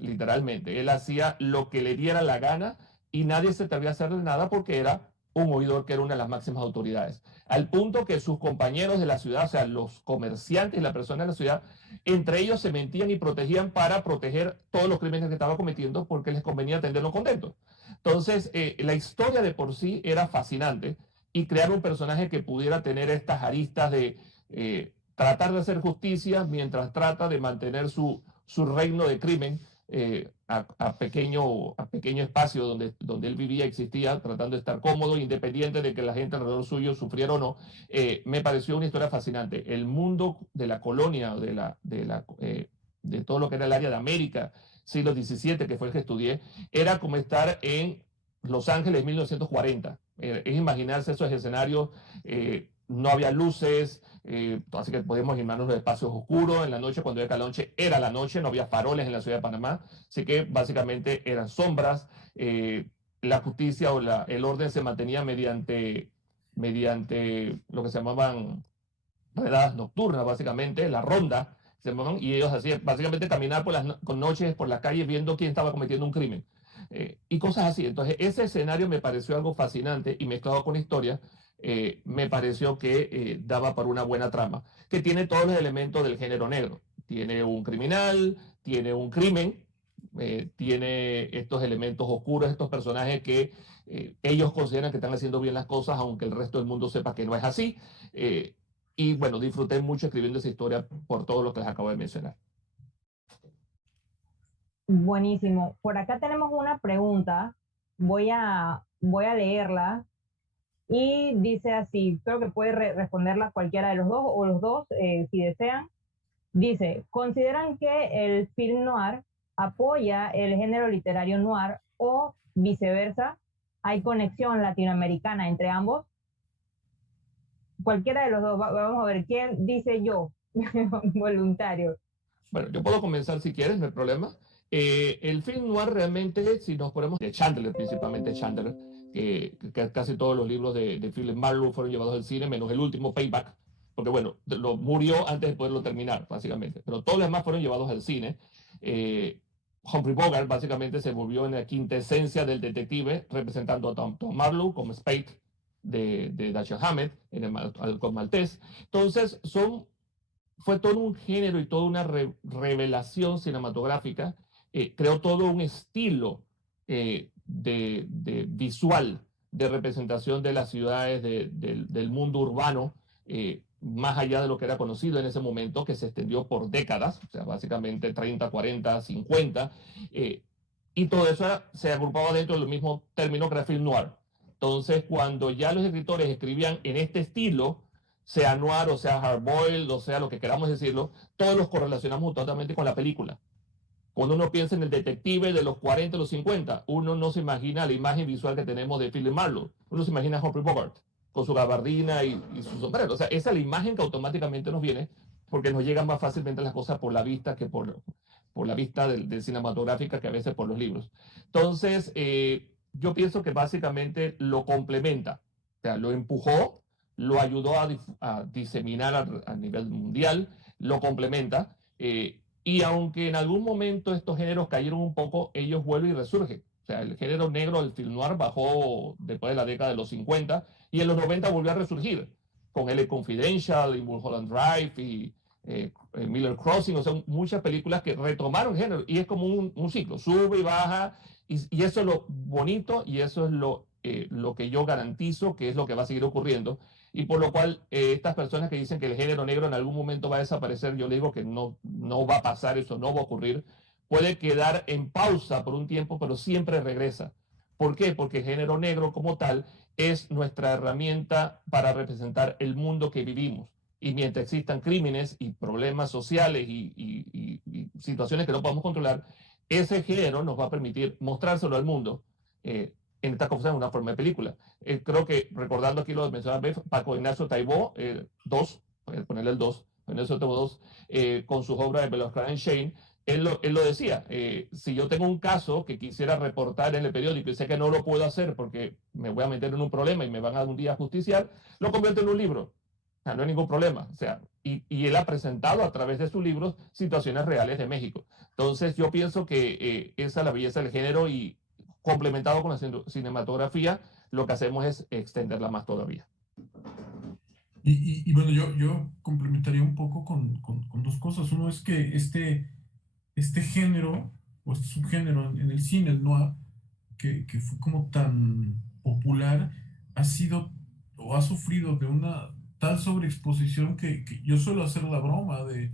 literalmente. Él hacía lo que le diera la gana y nadie se atrevía a hacerle nada porque era un oidor que era una de las máximas autoridades. Al punto que sus compañeros de la ciudad, o sea, los comerciantes y las personas de la ciudad, entre ellos se mentían y protegían para proteger todos los crímenes que estaba cometiendo porque les convenía tenerlo contento. Entonces, la historia de por sí era fascinante y crear un personaje que pudiera tener estas aristas de tratar de hacer justicia mientras trata de mantener su reino de crimen a pequeño espacio donde él vivía, existía, tratando de estar cómodo, independiente de que la gente alrededor suyo sufriera o no. Me pareció una historia fascinante. El mundo de la colonia, de todo lo que era el área de América, siglo XVII, que fue el que estudié, era como estar en Los Ángeles 1940. Es imaginarse esos escenarios, no había luces, así que podemos imaginarnos los espacios oscuros. En la noche, cuando era la noche, era la noche, no había faroles en la ciudad de Panamá, así que básicamente eran sombras. La justicia o el orden se mantenía mediante lo que se llamaban redadas nocturnas, básicamente, la ronda, se llamaban, y ellos hacían básicamente caminar con noches por las calles viendo quién estaba cometiendo un crimen. Y cosas así. Entonces, ese escenario me pareció algo fascinante y mezclado con historia, me pareció que daba para una buena trama, que tiene todos los elementos del género negro. Tiene un criminal, tiene un crimen, tiene estos elementos oscuros, estos personajes que ellos consideran que están haciendo bien las cosas, aunque el resto del mundo sepa que no es así. Y bueno, disfruté mucho escribiendo esa historia por todo lo que les acabo de mencionar. Buenísimo. Por acá tenemos una pregunta. Voy a leerla. y dice así, creo que puede responderla cualquiera de los dos o los dos si desean. Dice, ¿consideran que el film noir apoya el género literario noir o viceversa? ¿Hay conexión latinoamericana entre ambos? Cualquiera de los dos, vamos a ver, ¿quién dice yo? Voluntario. Bueno, yo puedo comenzar si quieres, no hay problema. El film noir realmente, si nos ponemos de Chandler, principalmente Chandler, que casi todos los libros de Philip Marlowe fueron llevados al cine, menos el último, Payback, porque bueno, lo murió antes de poderlo terminar, básicamente, pero todos los demás fueron llevados al cine. Humphrey Bogart básicamente se volvió en la quintesencia del detective, representando a Tom Marlowe como Spade de Dashiell Hammett en el Halcón Maltés. Entonces, fue todo un género y toda una revelación cinematográfica, creó todo un estilo de visual de representación de las ciudades del mundo urbano, más allá de lo que era conocido en ese momento, que se extendió por décadas, o sea, básicamente 30, 40, 50, y todo eso se agrupaba dentro del mismo término que era film noir. Entonces, cuando ya los escritores escribían en este estilo, sea noir o sea hardboiled o sea lo que queramos decirlo, todos los correlacionamos totalmente con la película. Cuando uno piensa en el detective de los 40, los 50, uno no se imagina la imagen visual que tenemos de Philip Marlowe. Uno se imagina a Humphrey Bogart con su gabardina y su sombrero. O sea, esa es la imagen que automáticamente nos viene porque nos llegan más fácilmente las cosas por la vista que por la vista del cinematográfica que a veces por los libros. Entonces, yo pienso que básicamente lo complementa. O sea, lo empujó, lo ayudó a diseminar a nivel mundial, lo complementa. Y aunque en algún momento estos géneros cayeron un poco, ellos vuelven y resurgen. O sea, el género negro del film noir bajó después de la década de los 50 y en los 90 volvió a resurgir con L.A. Confidential y Mulholland Drive y Miller Crossing, o sea, muchas películas que retomaron el género y es como un ciclo, sube y baja y eso es lo bonito y eso es lo que yo garantizo que es lo que va a seguir ocurriendo y por lo cual estas personas que dicen que el género negro en algún momento va a desaparecer, yo le digo que no va a pasar, eso no va a ocurrir, puede quedar en pausa por un tiempo, pero siempre regresa. ¿Por qué? Porque el género negro como tal es nuestra herramienta para representar el mundo que vivimos. Y mientras existan crímenes y problemas sociales y situaciones que no podemos controlar, ese género nos va a permitir mostrárselo al mundo en esta cosa en una forma de película. Creo que, recordando aquí lo que mencionaba Paco Ignacio Taibo, 2, voy a ponerle el 2, Ignacio Taibo 2, con su obra de Velasco and Shane, él lo decía, si yo tengo un caso que quisiera reportar en el periódico y sé que no lo puedo hacer porque me voy a meter en un problema y me van a un día a justiciar, lo convierto en un libro. O sea, no hay ningún problema. O sea, y él ha presentado a través de sus libros situaciones reales de México. Entonces, yo pienso que esa es la belleza del género y complementado con la cinematografía, lo que hacemos es extenderla más todavía. Y bueno, yo complementaría un poco con dos cosas. Uno es que este género, o este subgénero en el cine, el noir, que fue como tan popular, ha sido o ha sufrido de una tal sobreexposición que yo suelo hacer la broma de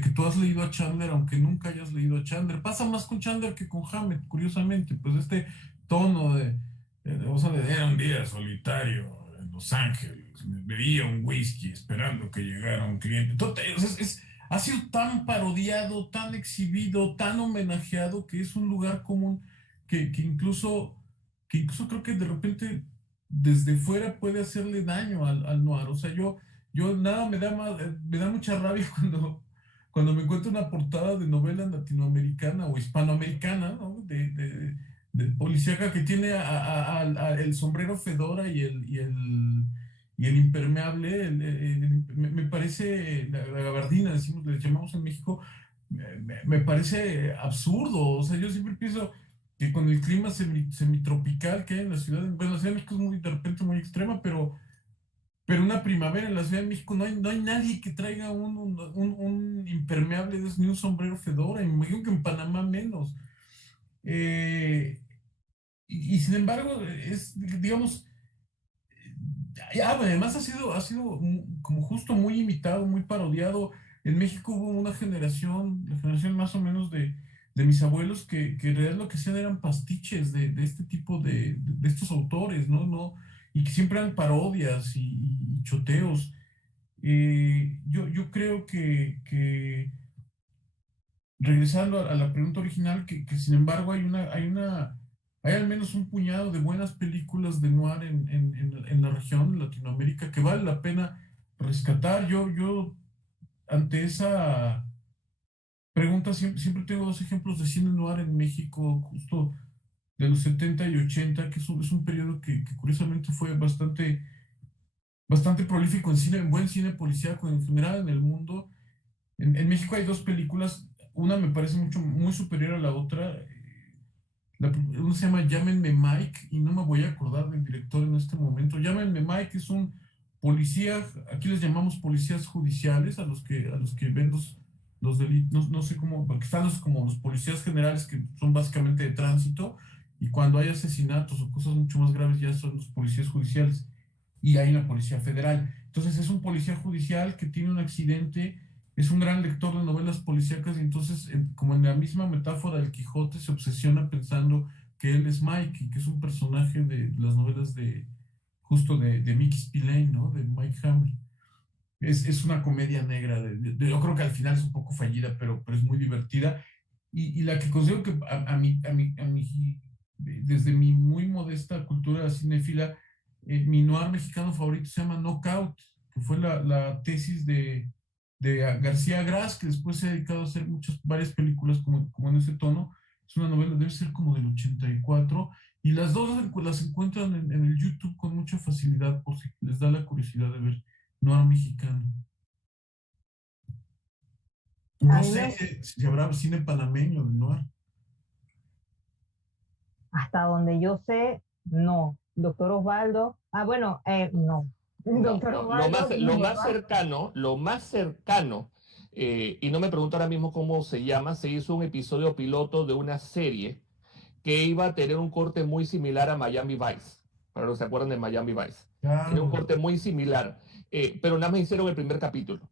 que tú has leído a Chandler aunque nunca hayas leído a Chandler. Pasa más con Chandler que con Hammett, curiosamente, pues este tono o sea, era un día solitario en Los Ángeles, me bebía un whisky esperando que llegara un cliente. Entonces, ha sido tan parodiado, tan exhibido, tan homenajeado que es un lugar común que incluso creo que de repente desde fuera puede hacerle daño al noir. O sea, yo nada me da mucha rabia cuando me encuentro una portada de novela latinoamericana o hispanoamericana, ¿no? De policíaca que tiene el sombrero fedora y el impermeable, me parece, la gabardina, le llamamos en México, me parece absurdo. O sea, yo siempre pienso que con el clima semitropical que hay en la ciudad, bueno, la Ciudad de México es de repente muy extrema, pero una primavera en la Ciudad de México no hay nadie que traiga un impermeable de eso, ni un sombrero fedora, y me imagino que en Panamá menos. Y sin embargo, digamos, además ha sido como justo muy imitado, muy parodiado. En México hubo una generación, la generación más o menos de mis abuelos, que en realidad lo que hacían eran pastiches de este tipo de estos autores, ¿no? y que siempre eran parodias y choteos. Yo creo que regresando a la pregunta original, que sin embargo hay al menos un puñado de buenas películas de noir en la región, en Latinoamérica, que vale la pena rescatar. Yo ante esa pregunta siempre tengo dos ejemplos de cine noir en México, justo de los 70 y 80, que es un periodo que curiosamente fue bastante prolífico en cine, en buen cine policíaco en general en el mundo. En México hay dos películas, una me parece muy superior a la otra. Uno se llama Llámenme Mike y no me voy a acordar del director en este momento. Llámenme Mike es un policía, aquí les llamamos policías judiciales a los que ven los delitos, no sé cómo, porque están como los policías generales que son básicamente de tránsito y cuando hay asesinatos o cosas mucho más graves ya son los policías judiciales y hay una policía federal. Entonces es un policía judicial que tiene un accidente, es un gran lector de novelas policíacas y entonces, como en la misma metáfora del Quijote, se obsesiona pensando que él es Mike y que es un personaje de las novelas justo de Mickey Spillane, ¿no? De Mike Hammer. Es una comedia negra, yo creo que al final es un poco fallida, pero es muy divertida. Y la que considero que desde mi muy modesta cultura cinéfila, mi noir mexicano favorito se llama Knockout, que fue la tesis de García Gras, que después se ha dedicado a hacer varias películas como en ese tono. Es una novela, debe ser como del 84, y las dos las encuentran en el YouTube con mucha facilidad, por si les da la curiosidad de ver noir mexicano. A No mí sé si habrá cine panameño de noir. hasta donde yo sé, no. Doctor Osvaldo, bueno, no. No, Doctor no, Osvaldo, lo por más favor. cercano, y no me pregunto ahora mismo cómo se llama, se hizo un episodio piloto de una serie que iba a tener un corte muy similar a Miami Vice, para los que se acuerdan de Miami Vice. Tiene un Claro. corte muy similar, pero nada más hicieron el primer capítulo.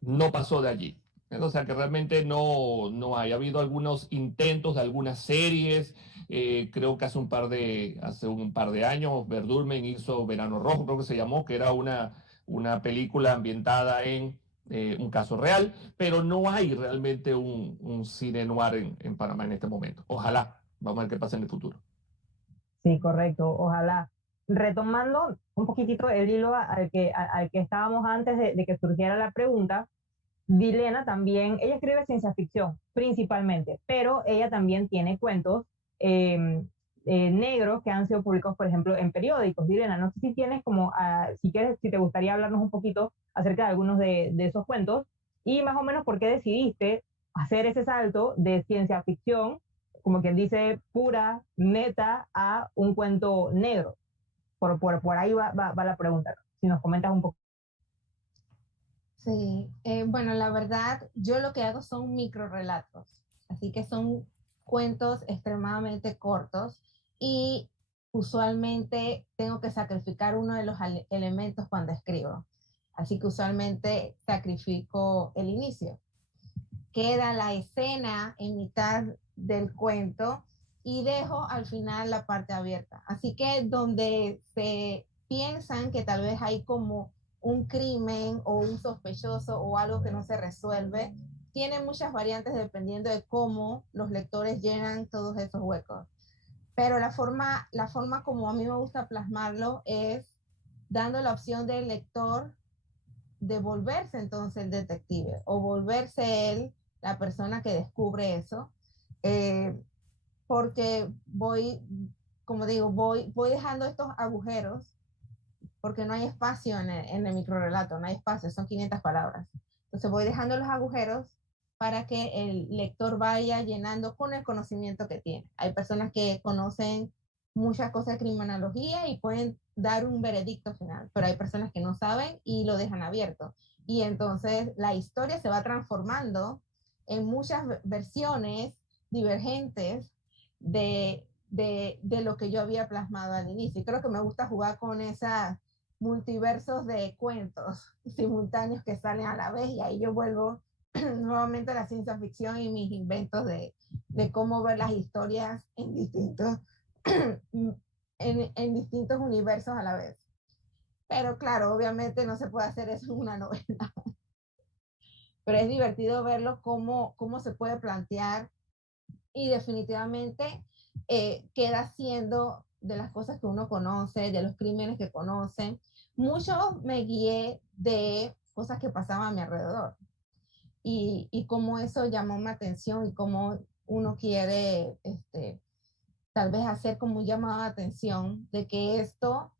No pasó de allí. O sea que realmente no hay. Ha habido algunos intentos de algunas series. Creo que hace un par de años Verdulmen hizo Verano Rojo, creo que se llamó, que era una película ambientada en un caso real, pero no hay realmente un cine noir en Panamá en este momento. Ojalá. Vamos a ver qué pasa en el futuro. Sí, correcto, ojalá. Retomando un poquitito el hilo al que estábamos antes de que surgiera la pregunta, Dilena también, ella escribe ciencia ficción principalmente, pero ella también tiene cuentos eh, negros que han sido publicados, por ejemplo, en periódicos. Dilena, no sé si tienes como, si quieres, si te gustaría hablarnos un poquito acerca de algunos de esos cuentos y más o menos por qué decidiste hacer ese salto de ciencia ficción, como quien dice, pura, neta, a un cuento negro. Por ahí va la pregunta. Si nos comentas un poco. Sí, bueno, la verdad, yo lo que hago son microrelatos, así que son cuentos extremadamente cortos y usualmente tengo que sacrificar uno de los elementos cuando escribo. Así que usualmente sacrifico el inicio. Queda la escena en mitad del cuento y dejo al final la parte abierta. Así que donde se piensan que tal vez hay como un crimen o un sospechoso o algo que no se resuelve, tiene muchas variantes dependiendo de cómo los lectores llenan todos esos huecos. Pero la forma como a mí me gusta plasmarlo es dando la opción del lector de volverse entonces el detective o volverse él la persona que descubre eso, eh, porque como digo, voy dejando estos agujeros porque no hay espacio en el microrelato, no hay espacio, son 500 palabras. Entonces voy dejando los agujeros para que el lector vaya llenando con el conocimiento que tiene. Hay personas que conocen muchas cosas de criminología y pueden dar un veredicto final, pero hay personas que no saben y lo dejan abierto. Y entonces la historia se va transformando en muchas versiones divergentes de lo que yo había plasmado al inicio. Y creo que me gusta jugar con esas multiversos de cuentos simultáneos que salen a la vez y ahí yo vuelvo nuevamente a la ciencia ficción y mis inventos de cómo ver las historias en distintos en distintos universos a la vez. Pero claro, obviamente no se puede hacer eso en una novela. Pero es divertido verlo cómo se puede plantear y definitivamente queda siendo de las cosas que uno conoce, de los crímenes que conoce. Mucho me guié de cosas que pasaban a mi alrededor y cómo eso llamó mi atención y cómo uno quiere tal vez hacer como un llamado de atención de que esto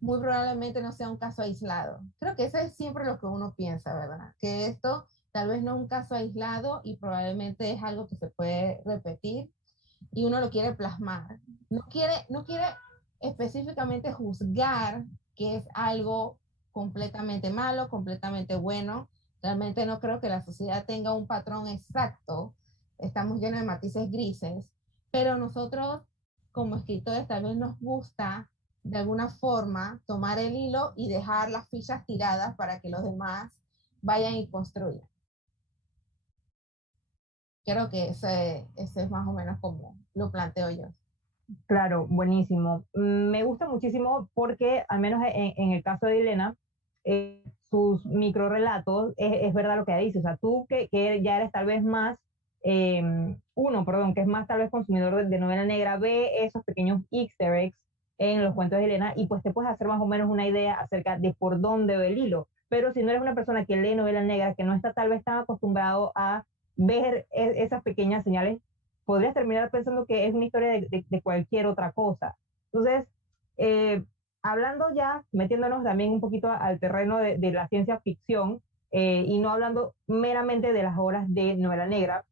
muy probablemente no sea un caso aislado. Creo que eso es siempre lo que uno piensa, ¿verdad? Que esto tal vez no es un caso aislado y probablemente es algo que se puede repetir y uno lo quiere plasmar. No quiere específicamente juzgar que es algo completamente malo, completamente bueno. Realmente no creo que la sociedad tenga un patrón exacto. Estamos llenos de matices grises, pero nosotros como escritores tal vez nos gusta de alguna forma tomar el hilo y dejar las fichas tiradas para que los demás vayan y construyan. Creo que ese es más o menos como lo planteo yo. Claro, buenísimo. Me gusta muchísimo porque, al menos en el caso de Elena, sus microrelatos, es verdad lo que dice. O sea, tú que ya eres tal vez más, que es más tal vez consumidor de novela negra, ve esos pequeños easter eggs en los cuentos de Elena y pues te puedes hacer más o menos una idea acerca de por dónde va el hilo. Pero si no eres una persona que lee novela negra, que no está tal vez tan acostumbrado a ver esas pequeñas señales, podrías terminar pensando que es una historia de cualquier otra cosa. Entonces, eh, hablando ya, metiéndonos también un poquito al terreno de la ciencia ficción, y no hablando meramente de las obras de novela negra,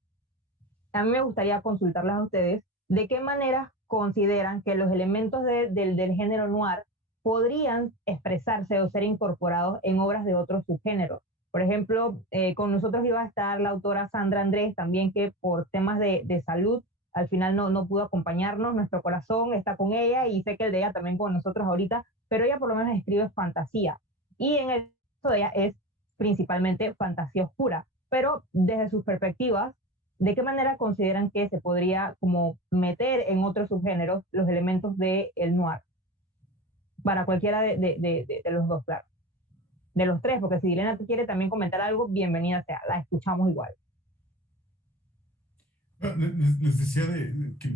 a mí me gustaría consultarles a ustedes de qué manera consideran que los elementos del género noir podrían expresarse o ser incorporados en obras de otros subgéneros. Por ejemplo, con nosotros iba a estar la autora Sandra Andrés, también que por temas de salud al final no pudo acompañarnos. Nuestro corazón está con ella y sé que el de ella también con nosotros ahorita, pero ella por lo menos escribe fantasía. Y en el caso de ella es principalmente fantasía oscura, pero desde sus perspectivas, ¿de qué manera consideran que se podría como meter en otros subgéneros los elementos del noir? Para cualquiera de los dos, claro. De los tres, porque si Elena quiere también comentar algo, bienvenida sea, la escuchamos igual. Les decía que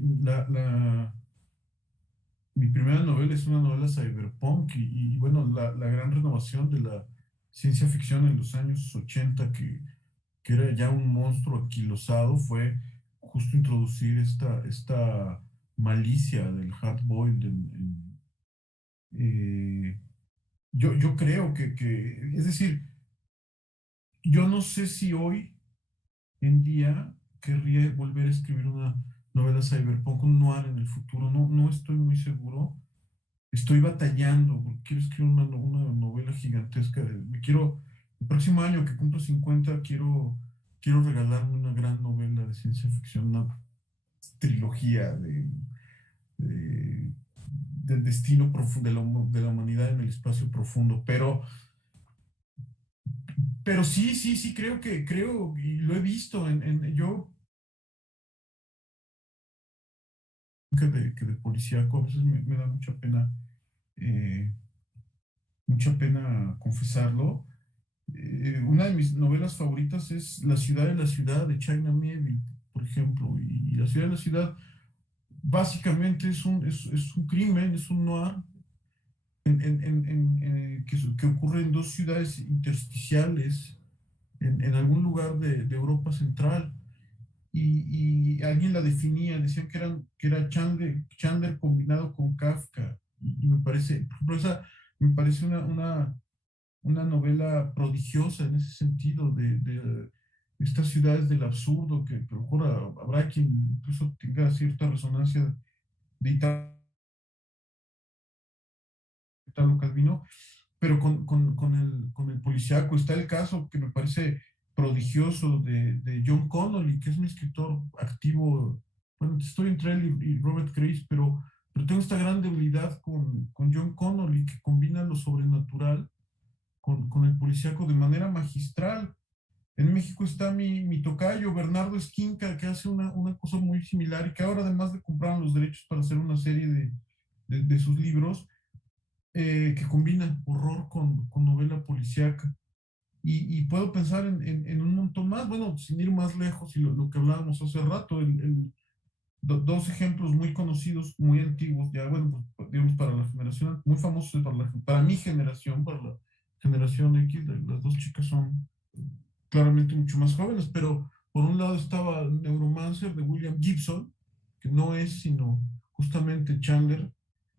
mi primera novela es una novela cyberpunk y bueno, la gran renovación de la ciencia ficción en los años 80, que era ya un monstruo aquilosado, fue justo introducir esta malicia del hard-boiled yo creo es decir, yo no sé si hoy en día querría volver a escribir una novela cyberpunk, un noir en el futuro. No estoy muy seguro. Estoy batallando porque quiero escribir una novela gigantesca. El próximo año que cumplo 50, quiero regalarme una gran novela de ciencia ficción, una trilogía de- del destino profundo de la humanidad en el espacio profundo. Pero sí, creo, y lo he visto yo que de policíaco, a veces me da eh, mucha pena confesarlo. Una de mis novelas favoritas es La ciudad de China Miéville, por ejemplo, y La ciudad de la ciudad básicamente es un crimen, es un noir que ocurre en dos ciudades intersticiales en algún lugar de Europa Central. Y alguien la definía, decían que era Chandler combinado con Kafka. Y me parece, por ejemplo, esa me parece una novela prodigiosa en ese sentido de estas ciudades del absurdo, que a lo mejor habrá quien incluso tenga cierta resonancia de Italo Calvino, pero con el policíaco. Está el caso que me parece prodigioso de John Connolly, que es mi escritor activo. Bueno, estoy entre él y Robert Grace, pero tengo esta gran debilidad con John Connolly, que combina lo sobrenatural con el policíaco de manera magistral. En México está mi tocayo, Bernardo Esquinca, que hace una cosa muy similar y que ahora además le compraron los derechos para hacer una serie de sus libros, que combina horror con novela policíaca. Y puedo pensar en un montón más, bueno, sin ir más lejos, y lo que hablábamos hace rato, dos ejemplos muy conocidos, muy antiguos, ya bueno, pues, digamos para la generación, muy famosos para mi generación, para la generación X, las dos chicas son claramente mucho más jóvenes, pero por un lado estaba Neuromancer de William Gibson, que no es sino justamente Chandler,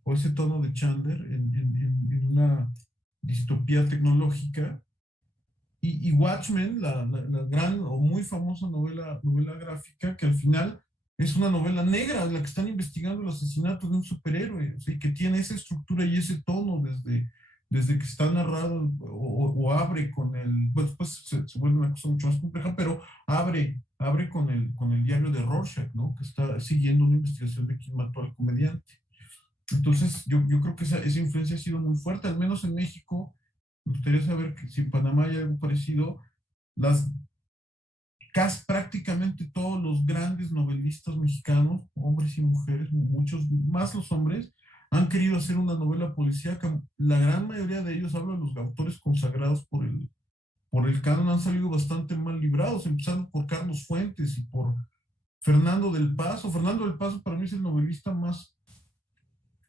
o ese tono de Chandler en una distopía tecnológica, y Watchmen, la gran o muy famosa novela gráfica, que al final es una novela negra, en la que están investigando el asesinato de un superhéroe, o sea, y que tiene esa estructura y ese tono desde que está narrado o abre con bueno, después se vuelve una cosa mucho más compleja, pero abre con el diario de Rorschach, ¿no? Que está siguiendo una investigación de quién mató al comediante. Entonces, yo creo que esa influencia ha sido muy fuerte, al menos en México. Me gustaría saber que si en Panamá hay algo parecido. Casi prácticamente todos los grandes novelistas mexicanos, hombres y mujeres, muchos más los hombres, han querido hacer una novela policíaca. La gran mayoría de ellos, hablo de los autores consagrados por el canon, han salido bastante mal librados, empezando por Carlos Fuentes y por Fernando del Paso. Fernando del Paso para mí es el novelista más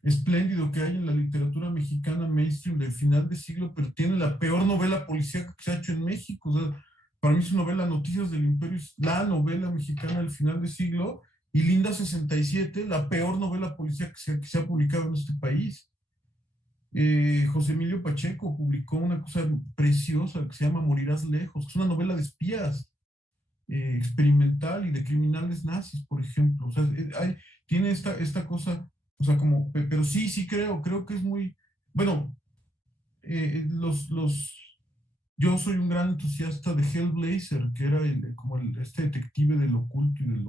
espléndido que hay en la literatura mexicana mainstream del final de siglo, pero tiene la peor novela policíaca que se ha hecho en México. O sea, para mí su novela Noticias del Imperio es la novela mexicana del final de siglo, y Linda 67, la peor novela policíaca que se ha publicado en este país. José Emilio Pacheco publicó una cosa preciosa que se llama Morirás lejos, que es una novela de espías, experimental y de criminales nazis, por ejemplo. O sea, tiene esta cosa, o sea, pero sí creo que es muy, bueno, yo soy un gran entusiasta de Hellblazer, que era este detective de lo oculto y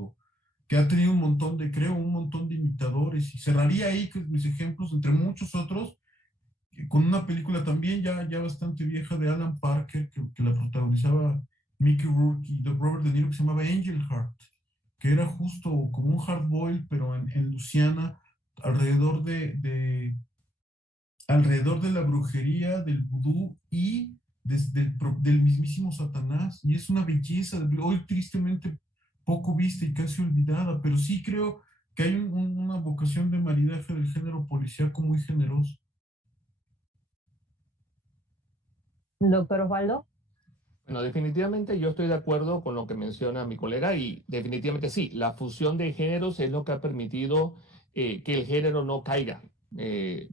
que ha tenido un montón de imitadores, y cerraría ahí mis ejemplos, entre muchos otros, con una película también ya bastante vieja de Alan Parker, que la protagonizaba Mickey Rourke y Robert De Niro, que se llamaba Angel Heart, que era justo como un hard boil, pero en Luisiana, alrededor de la brujería, del vudú y del mismísimo Satanás. Y es una belleza, hoy tristemente poco vista y casi olvidada, pero sí creo que hay una vocación de maridaje del género policíaco muy generoso. Doctor Osvaldo. Bueno, definitivamente yo estoy de acuerdo con lo que menciona mi colega, y definitivamente sí, la fusión de géneros es lo que ha permitido que el género no caiga.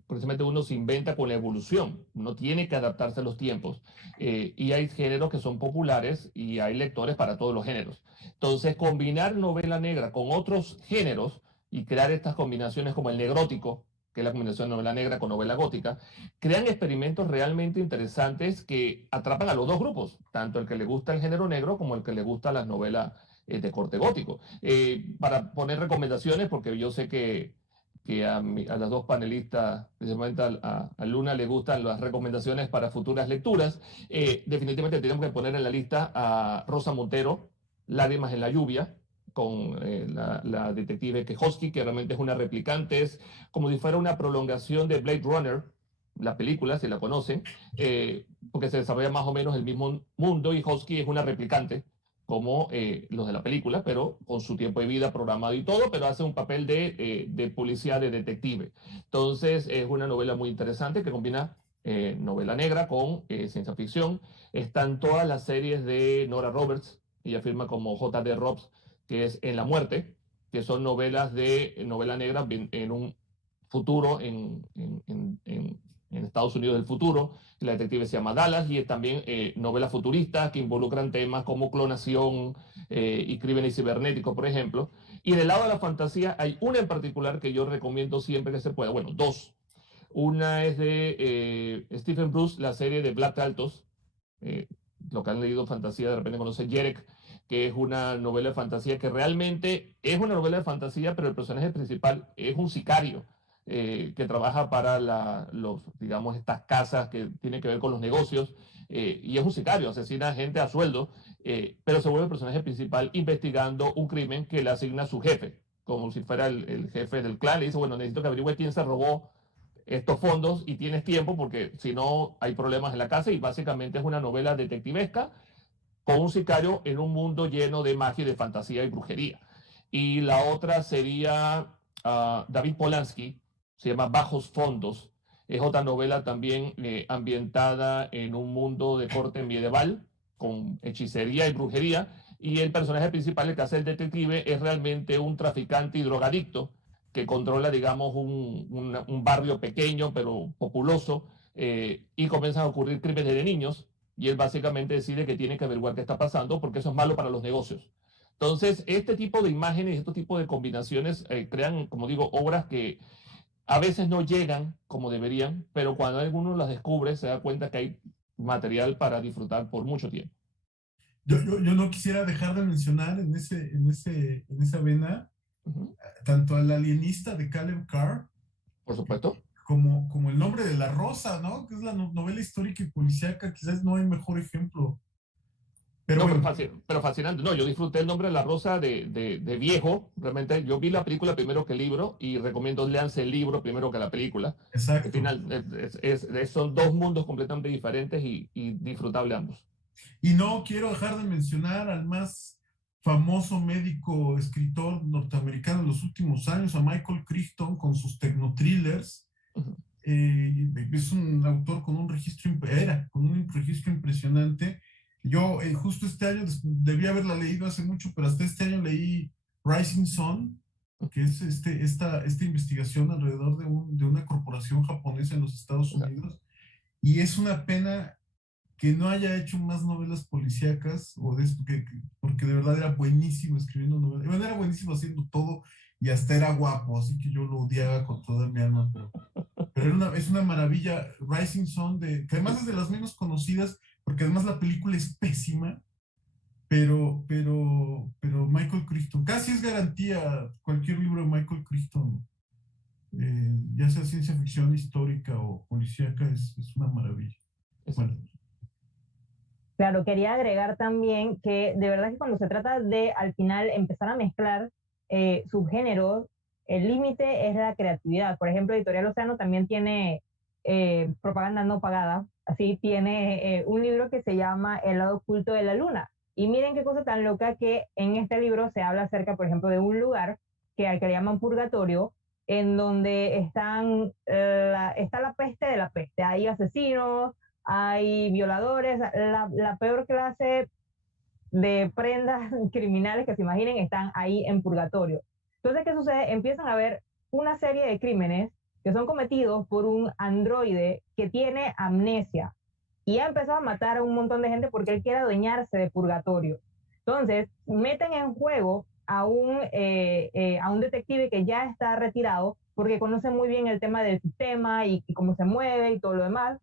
Precisamente uno se inventa con la evolución, uno tiene que adaptarse a los tiempos, y hay géneros que son populares y hay lectores para todos los géneros. Entonces, combinar novela negra con otros géneros y crear estas combinaciones como el negrótico, que es la combinación de novela negra con novela gótica, crean experimentos realmente interesantes que atrapan a los dos grupos, tanto el que le gusta el género negro como el que le gusta las novelas de corte gótico. Para poner recomendaciones, porque yo sé que a las dos panelistas, principalmente a Luna, le gustan las recomendaciones para futuras lecturas, definitivamente tenemos que poner en la lista a Rosa Montero, Lágrimas en la lluvia, con la detective Kehosky, que realmente es una replicante, es como si fuera una prolongación de Blade Runner, la película, si la conocen, porque se desarrolla más o menos el mismo mundo, y Hosky es una replicante, como los de la película, pero con su tiempo de vida programado y todo, pero hace un papel de policía, de detective. Entonces, es una novela muy interesante que combina novela negra con ciencia ficción. Están todas las series de Nora Roberts, ella firma como J.D. Roberts, que es En la muerte, que son novelas de novela negra en un futuro, en Estados Unidos del futuro. La detective se llama Dallas, y es también novelas futuristas que involucran temas como clonación y crímenes cibernéticos, por ejemplo. Y del lado de la fantasía hay una en particular que yo recomiendo siempre que se pueda. Bueno, dos. Una es de Stephen Bruce, la serie de Black Altos. Lo que han leído fantasía de repente conocen Yerek, que es una novela de fantasía que realmente es una novela de fantasía, pero el personaje principal es un sicario que trabaja para digamos, estas casas que tienen que ver con los negocios, y es un sicario, asesina gente a sueldo, pero se vuelve el personaje principal investigando un crimen que le asigna su jefe, como si fuera el jefe del clan. Le dice, bueno, necesito que averigüe quién se robó estos fondos y tienes tiempo porque si no hay problemas en la casa. Y básicamente es una novela detectivesca con un sicario en un mundo lleno de magia, de fantasía y brujería. Y la otra sería David Polanski, se llama Bajos Fondos. Es otra novela también ambientada en un mundo de corte medieval, con hechicería y brujería, y el personaje principal, el que hace el detective, es realmente un traficante y drogadicto que controla, digamos, un barrio pequeño pero populoso, y comienzan a ocurrir crímenes de niños, y él básicamente decide que tiene que averiguar qué está pasando porque eso es malo para los negocios. Entonces, este tipo de imágenes, este tipo de combinaciones crean, como digo, obras que a veces no llegan como deberían, pero cuando alguno las descubre se da cuenta que hay material para disfrutar por mucho tiempo. Yo no quisiera dejar de mencionar en esa vena tanto al alienista de Caleb Carr, por supuesto, como El nombre de la rosa, ¿no? Que es la novela histórica y policíaca, quizás no hay mejor ejemplo. Pero no, bueno. pero fascinante. No, yo disfruté El nombre de la rosa de viejo. Realmente, yo vi la película primero que el libro y recomiendo leanse el libro primero que la película. Exacto. Al final, son dos mundos completamente diferentes y disfrutables ambos. Y no quiero dejar de mencionar al más famoso médico, escritor norteamericano de los últimos años, a Michael Crichton, con sus tecnothrillers. Es un autor con un registro impresionante. Yo justo este año, debía haberla leído hace mucho, pero hasta este año leí Rising Sun, que es esta investigación alrededor de una corporación japonesa en los Estados Unidos. Y es una pena que no haya hecho más novelas policíacas, porque de verdad era buenísimo escribiendo novelas. Bueno, era buenísimo haciendo todo y hasta era guapo, así que yo lo odiaba con toda mi alma, pero es una maravilla. Rising Sun, que además es de las menos conocidas, porque además la película es pésima, pero Michael Crichton, casi es garantía cualquier libro de Michael Crichton, ya sea ciencia ficción histórica o policíaca, es una maravilla. Bueno. Claro, quería agregar también que de verdad que cuando se trata de al final empezar a mezclar subgéneros, el límite es la creatividad. Por ejemplo, Editorial Océano también tiene propaganda no pagada, así tiene un libro que se llama El lado oculto de la luna. Y miren qué cosa tan loca que en este libro se habla acerca, por ejemplo, de un lugar al que le llaman purgatorio, en donde está la peste de la peste. Hay asesinos, hay violadores, la peor clase de prendas criminales que se imaginen están ahí en purgatorio. Entonces, ¿qué sucede? Empiezan a haber una serie de crímenes que son cometidos por un androide que tiene amnesia y ha empezado a matar a un montón de gente porque él quiere adueñarse de purgatorio. Entonces, meten en juego a un detective que ya está retirado porque conoce muy bien el tema del sistema y cómo se mueve y todo lo demás,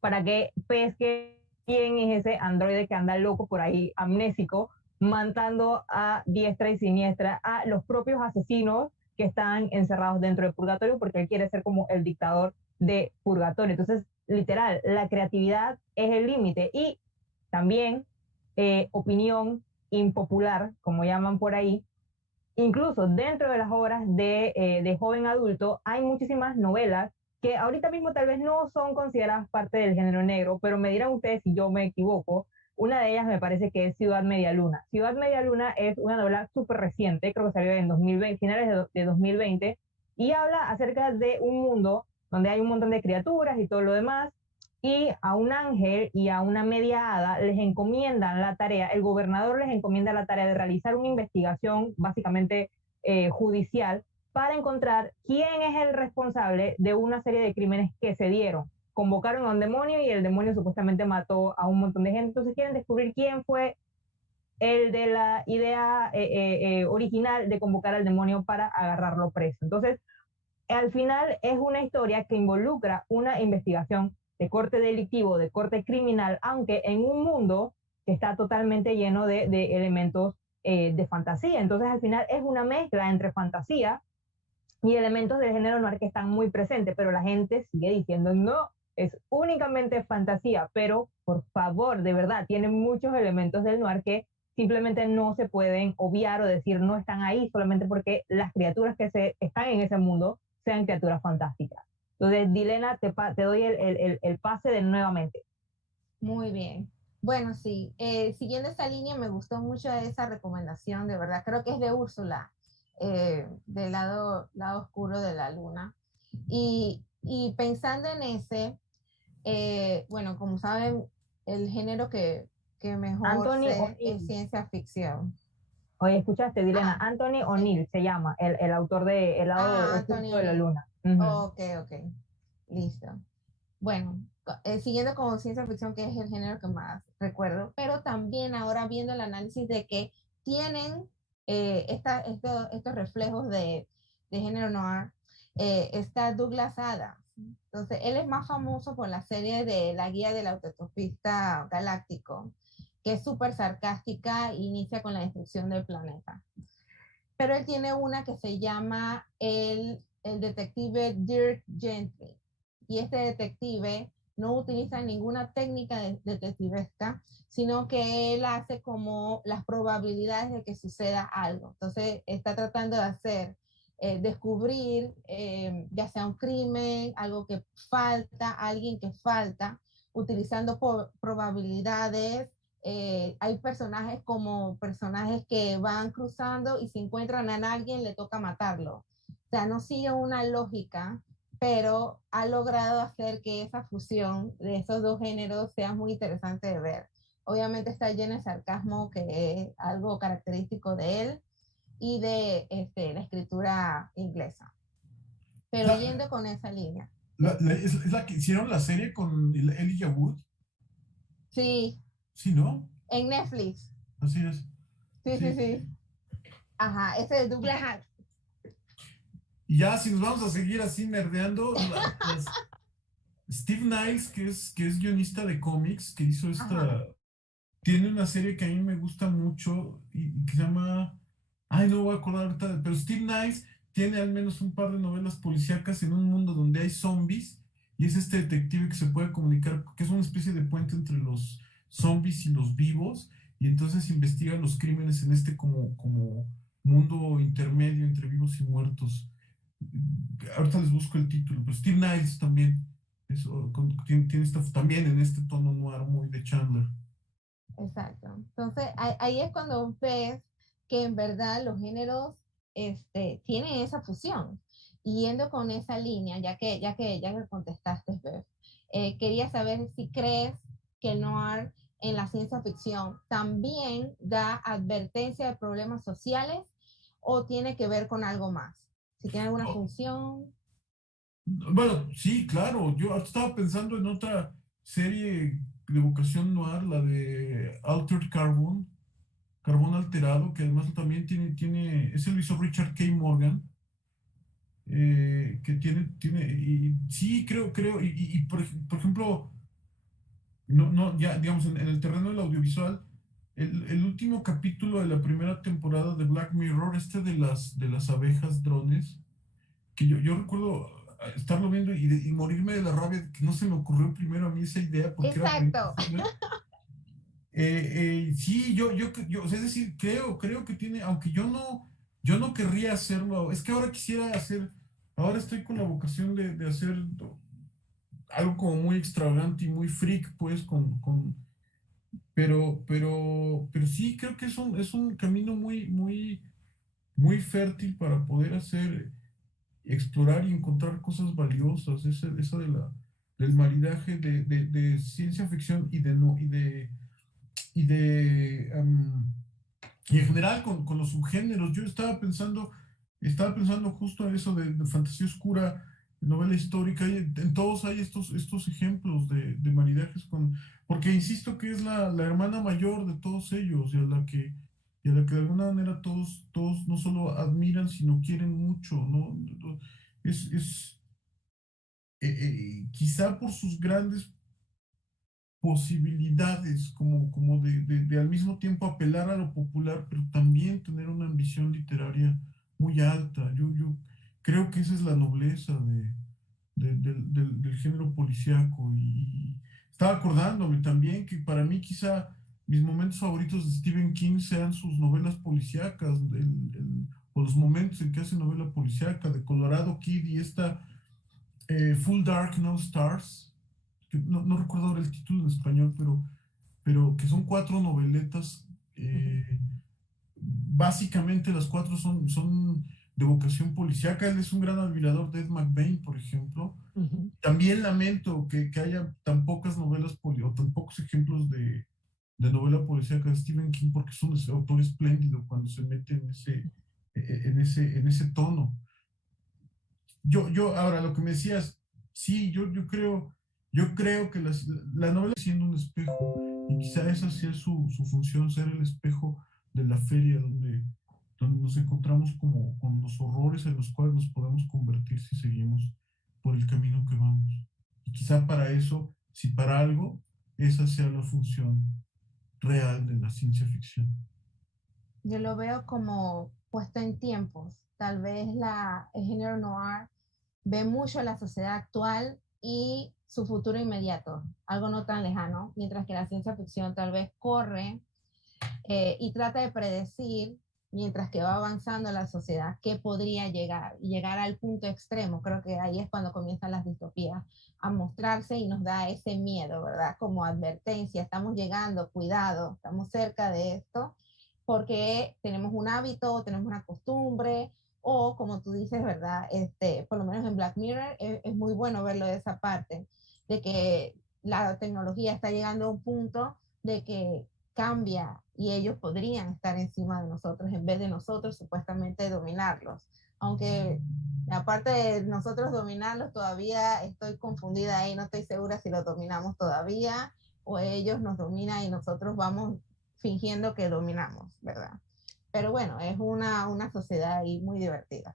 para que pesque quién es ese androide que anda loco por ahí, amnésico, matando a diestra y siniestra a los propios asesinos que están encerrados dentro del purgatorio, porque él quiere ser como el dictador de purgatorio. Entonces, literal, la creatividad es el límite. Y también opinión impopular, como llaman por ahí, incluso dentro de las obras de joven adulto hay muchísimas novelas que ahorita mismo tal vez no son consideradas parte del género negro, pero me dirán ustedes si yo me equivoco. Una de ellas me parece que es Ciudad Media Luna. Ciudad Media Luna es una novela súper reciente, creo que salió en 2020, finales de 2020, y habla acerca de un mundo donde hay un montón de criaturas y todo lo demás, y a un ángel y a una media hada les encomiendan la tarea, el gobernador les encomienda la tarea de realizar una investigación básicamente judicial para encontrar quién es el responsable de una serie de crímenes que se dieron. Convocaron a un demonio y el demonio supuestamente mató a un montón de gente, entonces quieren descubrir quién fue el de la idea original de convocar al demonio para agarrarlo preso. Entonces, al final es una historia que involucra una investigación de corte delictivo, de corte criminal, aunque en un mundo que está totalmente lleno de elementos de fantasía. Entonces, al final es una mezcla entre fantasía y elementos del género noir que están muy presentes, pero la gente sigue diciendo no, es únicamente fantasía, pero por favor, de verdad, tiene muchos elementos del noir que simplemente no se pueden obviar o decir no están ahí solamente porque las criaturas que están en ese mundo sean criaturas fantásticas. Entonces, Dilena, te doy el pase de nuevamente. Muy bien. Bueno, sí, siguiendo esta línea me gustó mucho esa recomendación, de verdad, creo que es de Úrsula, del lado oscuro de la luna. Y pensando en ese, bueno, como saben, el género que mejor Anthony sé es O'Neill. ciencia ficción. Oye, escuchaste, Dilena, Anthony O'Neill se llama, el autor de El lado oculto de la luna. Ok, listo. Bueno, siguiendo con ciencia ficción, que es el género que más recuerdo, pero también ahora viendo el análisis de que tienen estos reflejos de género noir, está Douglas Adams. Entonces, él es más famoso por la serie de La Guía del Autoestopista Galáctico, que es súper sarcástica e inicia con la destrucción del planeta. Pero él tiene una que se llama el detective Dirk Gently. Y este detective no utiliza ninguna técnica detectivesca, sino que él hace como las probabilidades de que suceda algo. Entonces está tratando de hacer, descubrir ya sea un crimen, algo que falta, alguien que falta, utilizando probabilidades. Hay personajes como personajes que van cruzando y si encuentran a alguien le toca matarlo. O sea, no sigue una lógica, pero ha logrado hacer que esa fusión de esos dos géneros sea muy interesante de ver. Obviamente está lleno de sarcasmo, que es algo característico de él, y de la escritura inglesa. Pero yendo con esa línea. ¿Es la que hicieron la serie con Elijah Wood? Sí. Sí, ¿no? En Netflix. Así es. Sí. Ajá, ese de Douglas Adams. Y ya, si nos vamos a seguir así nerdeando, Steve Niles, que es guionista de cómics, que hizo tiene una serie que a mí me gusta mucho y que se llama, ay, no voy a acordar ahorita, pero Steve Niles tiene al menos un par de novelas policíacas en un mundo donde hay zombies y es este detective que se puede comunicar, que es una especie de puente entre los zombies y los vivos, y entonces investiga los crímenes en este como mundo intermedio entre vivos y muertos. Ahorita les busco el título, pero Steve Niles también tiene también en este tono noir muy de Chandler. Exacto. Entonces, ahí es cuando ves que en verdad los géneros tienen esa fusión. Y yendo con esa línea, ya que contestaste, Beth, quería saber si crees que el noir en la ciencia ficción también da advertencia de problemas sociales o tiene que ver con algo más. Si tiene alguna función. Bueno, sí, claro. Yo estaba pensando en otra serie de vocación noir, la de Altered Carbon, Carbón Alterado, que además también ese lo hizo Richard K. Morgan, que y sí, creo, y por ejemplo, no, ya, digamos, en el terreno del audiovisual, el último capítulo de la primera temporada de Black Mirror, de las abejas drones, que yo recuerdo estarlo viendo y morirme de la rabia de que no se me ocurrió primero a mí esa idea porque Exacto. Sí, o sea, es decir, creo que tiene, aunque yo no querría hacerlo, es que ahora estoy con la vocación de hacer algo como muy extravagante y muy freak, pues, pero sí creo que es un camino muy fértil para poder explorar y encontrar cosas valiosas, esa del maridaje de ciencia ficción y de y en general con los subgéneros. Yo estaba pensando justo en eso de fantasía oscura, novela histórica, y en todos hay estos ejemplos de maridajes porque insisto que es la hermana mayor de todos ellos, y a la que de alguna manera todos no solo admiran, sino quieren mucho, ¿no? Es quizá por sus grandes posibilidades, como de al mismo tiempo apelar a lo popular, pero también tener una ambición literaria muy alta. Yo creo que esa es la nobleza del género policíaco. Y estaba acordándome también que para mí quizá mis momentos favoritos de Stephen King sean sus novelas policíacas, o los momentos en que hace novela policíaca de Colorado Kid y esta Full Dark No Stars, que no recuerdo ahora el título en español, pero que son 4 noveletas. Básicamente las 4 son de vocación policíaca. Él es un gran admirador de Ed McBain, por ejemplo. También lamento que haya tan pocas novelas o tan pocos ejemplos de novela policíaca de Stephen King, porque es un autor espléndido cuando se mete en ese tono. Ahora, lo que me decías, sí, yo creo que la novela siendo un espejo, y quizá esa sea su función, ser el espejo de la feria donde nos encontramos como con los horrores en los cuales nos podemos convertir si seguimos por el camino que vamos. Y quizá para eso, si para algo, esa sea la función real de la ciencia ficción. Yo lo veo como puesto en tiempos. Tal vez el género noir ve mucho la sociedad actual y su futuro inmediato, algo no tan lejano, mientras que la ciencia ficción tal vez corre y trata de predecir, mientras que va avanzando la sociedad, qué podría llegar al punto extremo. Creo que ahí es cuando comienzan las distopías a mostrarse y nos da ese miedo, ¿verdad? Como advertencia, estamos llegando, cuidado, estamos cerca de esto, porque tenemos un hábito, tenemos una costumbre, o como tú dices, ¿verdad? Por lo menos en Black Mirror es muy bueno verlo de esa parte, de que la tecnología está llegando a un punto de que cambia y ellos podrían estar encima de nosotros en vez de nosotros supuestamente dominarlos. Aunque aparte de nosotros dominarlos, todavía estoy confundida ahí, no estoy segura si los dominamos todavía o ellos nos dominan y nosotros vamos fingiendo que dominamos, ¿verdad? Pero bueno, es una sociedad ahí muy divertida.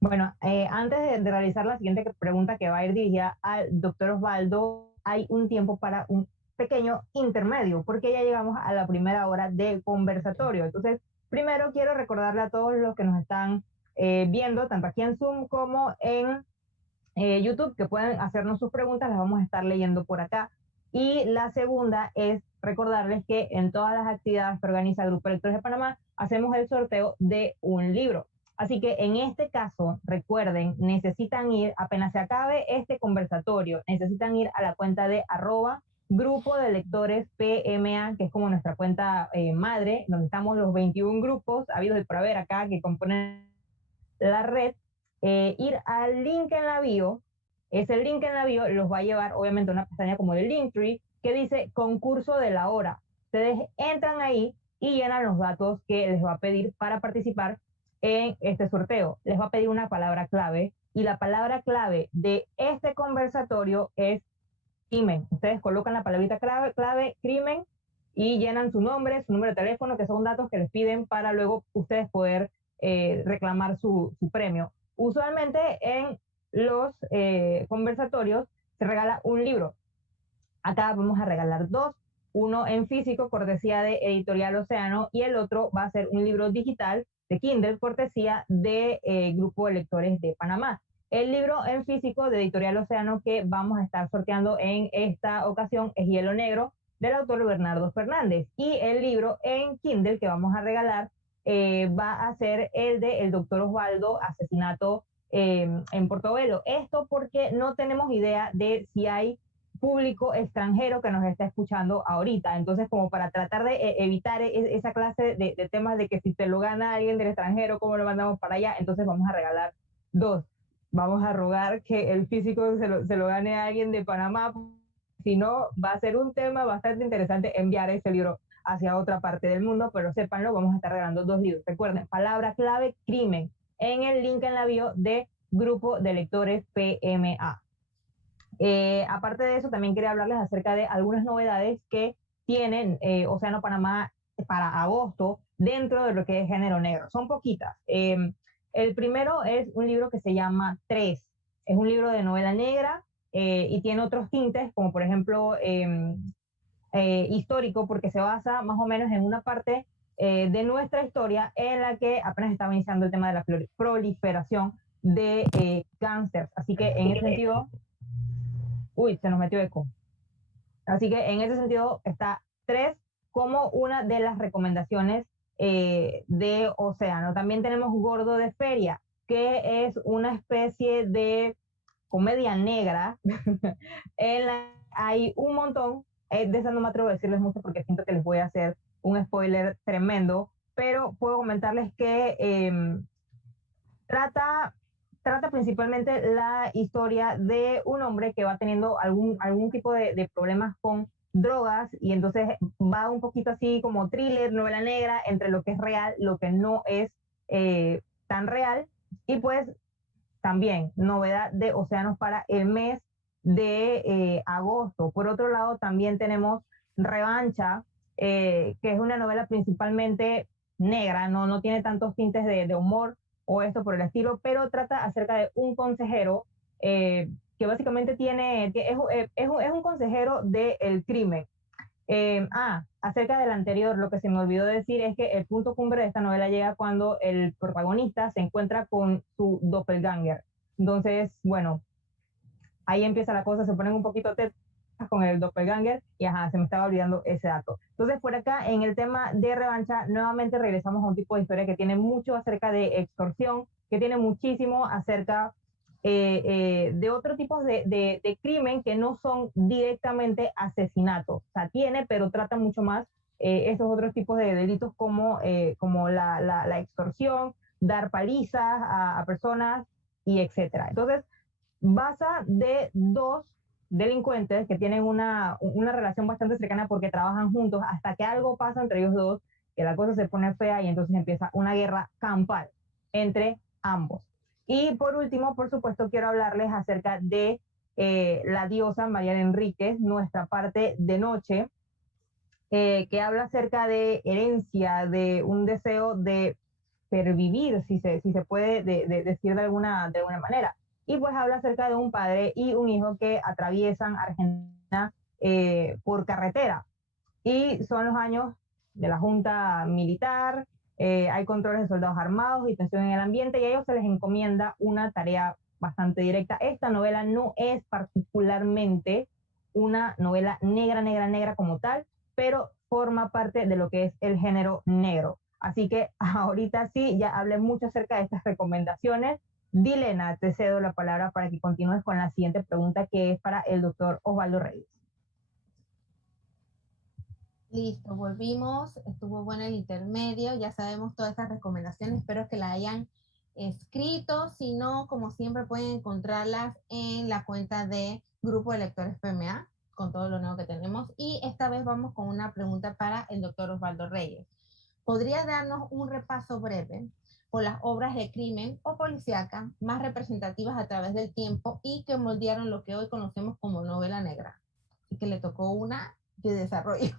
Bueno, antes de realizar la siguiente pregunta que va a ir dirigida al doctor Osvaldo, hay un tiempo para un pequeño intermedio, porque ya llegamos a la primera hora de conversatorio. Entonces, primero quiero recordarle a todos los que nos están viendo, tanto aquí en Zoom como en YouTube, que pueden hacernos sus preguntas, las vamos a estar leyendo por acá. Y la segunda es recordarles que en todas las actividades que organiza el Grupo de Lectores de Panamá, hacemos el sorteo de un libro. Así que en este caso, recuerden, necesitan ir, apenas se acabe este conversatorio, necesitan ir a la cuenta de @Grupo de Lectores PMA, que es como nuestra cuenta madre, donde estamos los 21 grupos habidos y por haber acá que componen la red. Ir al link en la bio, ese link en la bio los va a llevar obviamente a una pestaña como el Linktree que dice concurso de la hora. Ustedes entran ahí y llenan los datos que les va a pedir para participar en este sorteo. Les va a pedir una palabra clave y la palabra clave de este conversatorio es crimen. Ustedes colocan la palabrita clave crimen y llenan su nombre, su número de teléfono, que son datos que les piden para luego ustedes poder reclamar su premio. Usualmente en los conversatorios se regala un libro. Acá vamos a regalar 2, uno en físico, cortesía de Editorial Océano, y el otro va a ser un libro digital de Kindle, cortesía de Grupo de Lectores de Panamá. El libro en físico de Editorial Océano que vamos a estar sorteando en esta ocasión es Hielo Negro, del autor Bernardo Fernández. Y el libro en Kindle que vamos a regalar va a ser el de El Doctor Osvaldo, Asesinato en Portobelo. Esto porque no tenemos idea de si hay público extranjero que nos está escuchando ahorita. Entonces, como para tratar de evitar esa clase de temas de que si se lo gana alguien del extranjero, ¿cómo lo mandamos para allá? Entonces vamos a regalar 2. Vamos a rogar que el físico se lo gane a alguien de Panamá. Si no, va a ser un tema bastante interesante enviar ese libro hacia otra parte del mundo, pero sépanlo, vamos a estar regalando 2 libros. Recuerden, palabra clave, crimen, en el link en la bio de Grupo de Lectores PMA. Aparte de eso, también quería hablarles acerca de algunas novedades que tienen Océano Panamá para agosto dentro de lo que es género negro. Son poquitas. El primero es un libro que se llama 3. Es un libro de novela negra y tiene otros tintes, como por ejemplo histórico, porque se basa más o menos en una parte de nuestra historia en la que apenas estaba iniciando el tema de la proliferación de gángsters. Así que en ese sentido... Uy, se nos metió eco. Así que en ese sentido está 3 como una de las recomendaciones de océano. También tenemos Gordo de Feria, que es una especie de comedia negra. Hay un montón, de esa no me atrevo a decirles mucho porque siento que les voy a hacer un spoiler tremendo, pero puedo comentarles que trata principalmente la historia de un hombre que va teniendo algún tipo de problemas con drogas, y entonces va un poquito así como thriller, novela negra, entre lo que es real, lo que no es tan real. Y pues también novedad de Océanos para el mes de agosto. Por otro lado, también tenemos Revancha, que es una novela principalmente negra, no tiene tantos tintes de humor o esto por el estilo, pero trata acerca de un consejero que básicamente es un consejero del crimen. Acerca del anterior, lo que se me olvidó decir es que el punto cumbre de esta novela llega cuando el protagonista se encuentra con su doppelganger. Entonces, bueno, ahí empieza la cosa, se ponen un poquito con el doppelganger y se me estaba olvidando ese dato. Entonces, por acá, en el tema de Revancha, nuevamente regresamos a un tipo de historia que tiene mucho acerca de extorsión, que tiene muchísimo acerca de otro tipo de crimen que no son directamente asesinatos. O sea, tiene, pero trata mucho más esos otros tipos de delitos como la extorsión, dar palizas a personas y etcétera. Entonces, basa de 2 delincuentes que tienen una relación bastante cercana porque trabajan juntos hasta que algo pasa entre ellos dos, que la cosa se pone fea y entonces empieza una guerra campal entre ambos. Y por último, por supuesto, quiero hablarles acerca de la diosa Mariana Enríquez, Nuestra parte de noche, que habla acerca de herencia, de un deseo de pervivir, si se puede decir de alguna manera. Y pues habla acerca de un padre y un hijo que atraviesan Argentina por carretera. Y son los años de la junta militar, hay controles de soldados armados y tensión en el ambiente, y a ellos se les encomienda una tarea bastante directa. Esta novela no es particularmente una novela negra como tal, pero forma parte de lo que es el género negro. Así que ahorita sí, ya hablé mucho acerca de estas recomendaciones. Dilena, te cedo la palabra para que continúes con la siguiente pregunta, que es para el doctor Osvaldo Reyes. Listo, volvimos, estuvo bueno el intermedio, ya sabemos todas estas recomendaciones, espero que las hayan escrito, si no, como siempre pueden encontrarlas en la cuenta de Grupo de Lectores PMA, con todo lo nuevo que tenemos, y esta vez vamos con una pregunta para el doctor Osvaldo Reyes. ¿Podría darnos un repaso breve por las obras de crimen o policíaca más representativas a través del tiempo y que moldearon lo que hoy conocemos como novela negra? Así que le tocó una de desarrollo.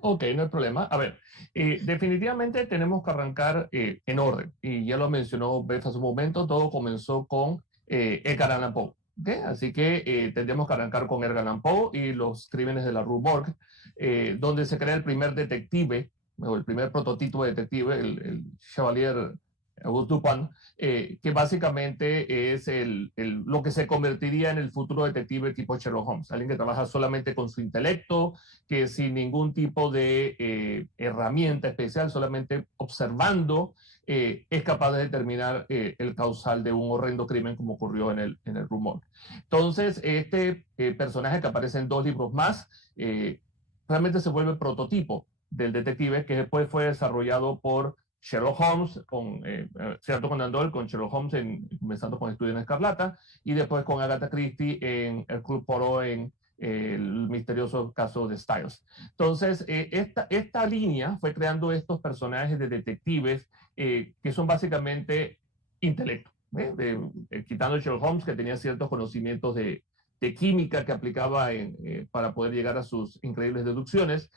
Ok, no hay problema. A ver, definitivamente tenemos que arrancar en orden. Y ya lo mencionó Beth hace un momento, todo comenzó con Edgar Allan Poe. ¿Okay? Así que tendríamos que arrancar con Edgar Allan Poe y los crímenes de la Rue Morgue, donde se crea el primer detective, o el primer prototipo de detective, el Chevalier Auguste Dupin, que básicamente es lo que se convertiría en el futuro detective tipo Sherlock Holmes, alguien que trabaja solamente con su intelecto, que sin ningún tipo de herramienta especial, solamente observando, es capaz de determinar el causal de un horrendo crimen como ocurrió en el rumor. Entonces, este personaje que aparece en 2 libros más, realmente se vuelve prototipo del detective que después fue desarrollado por Sherlock Holmes, con Arthur Conan Doyle, con Sherlock Holmes, comenzando con Estudio en Escarlata, y después con Agatha Christie en Hercule Poirot en el misterioso caso de Styles. Entonces, esta línea fue creando estos personajes de detectives que son básicamente intelecto, quitando Sherlock Holmes, que tenía ciertos conocimientos de química que aplicaba para poder llegar a sus increíbles deducciones.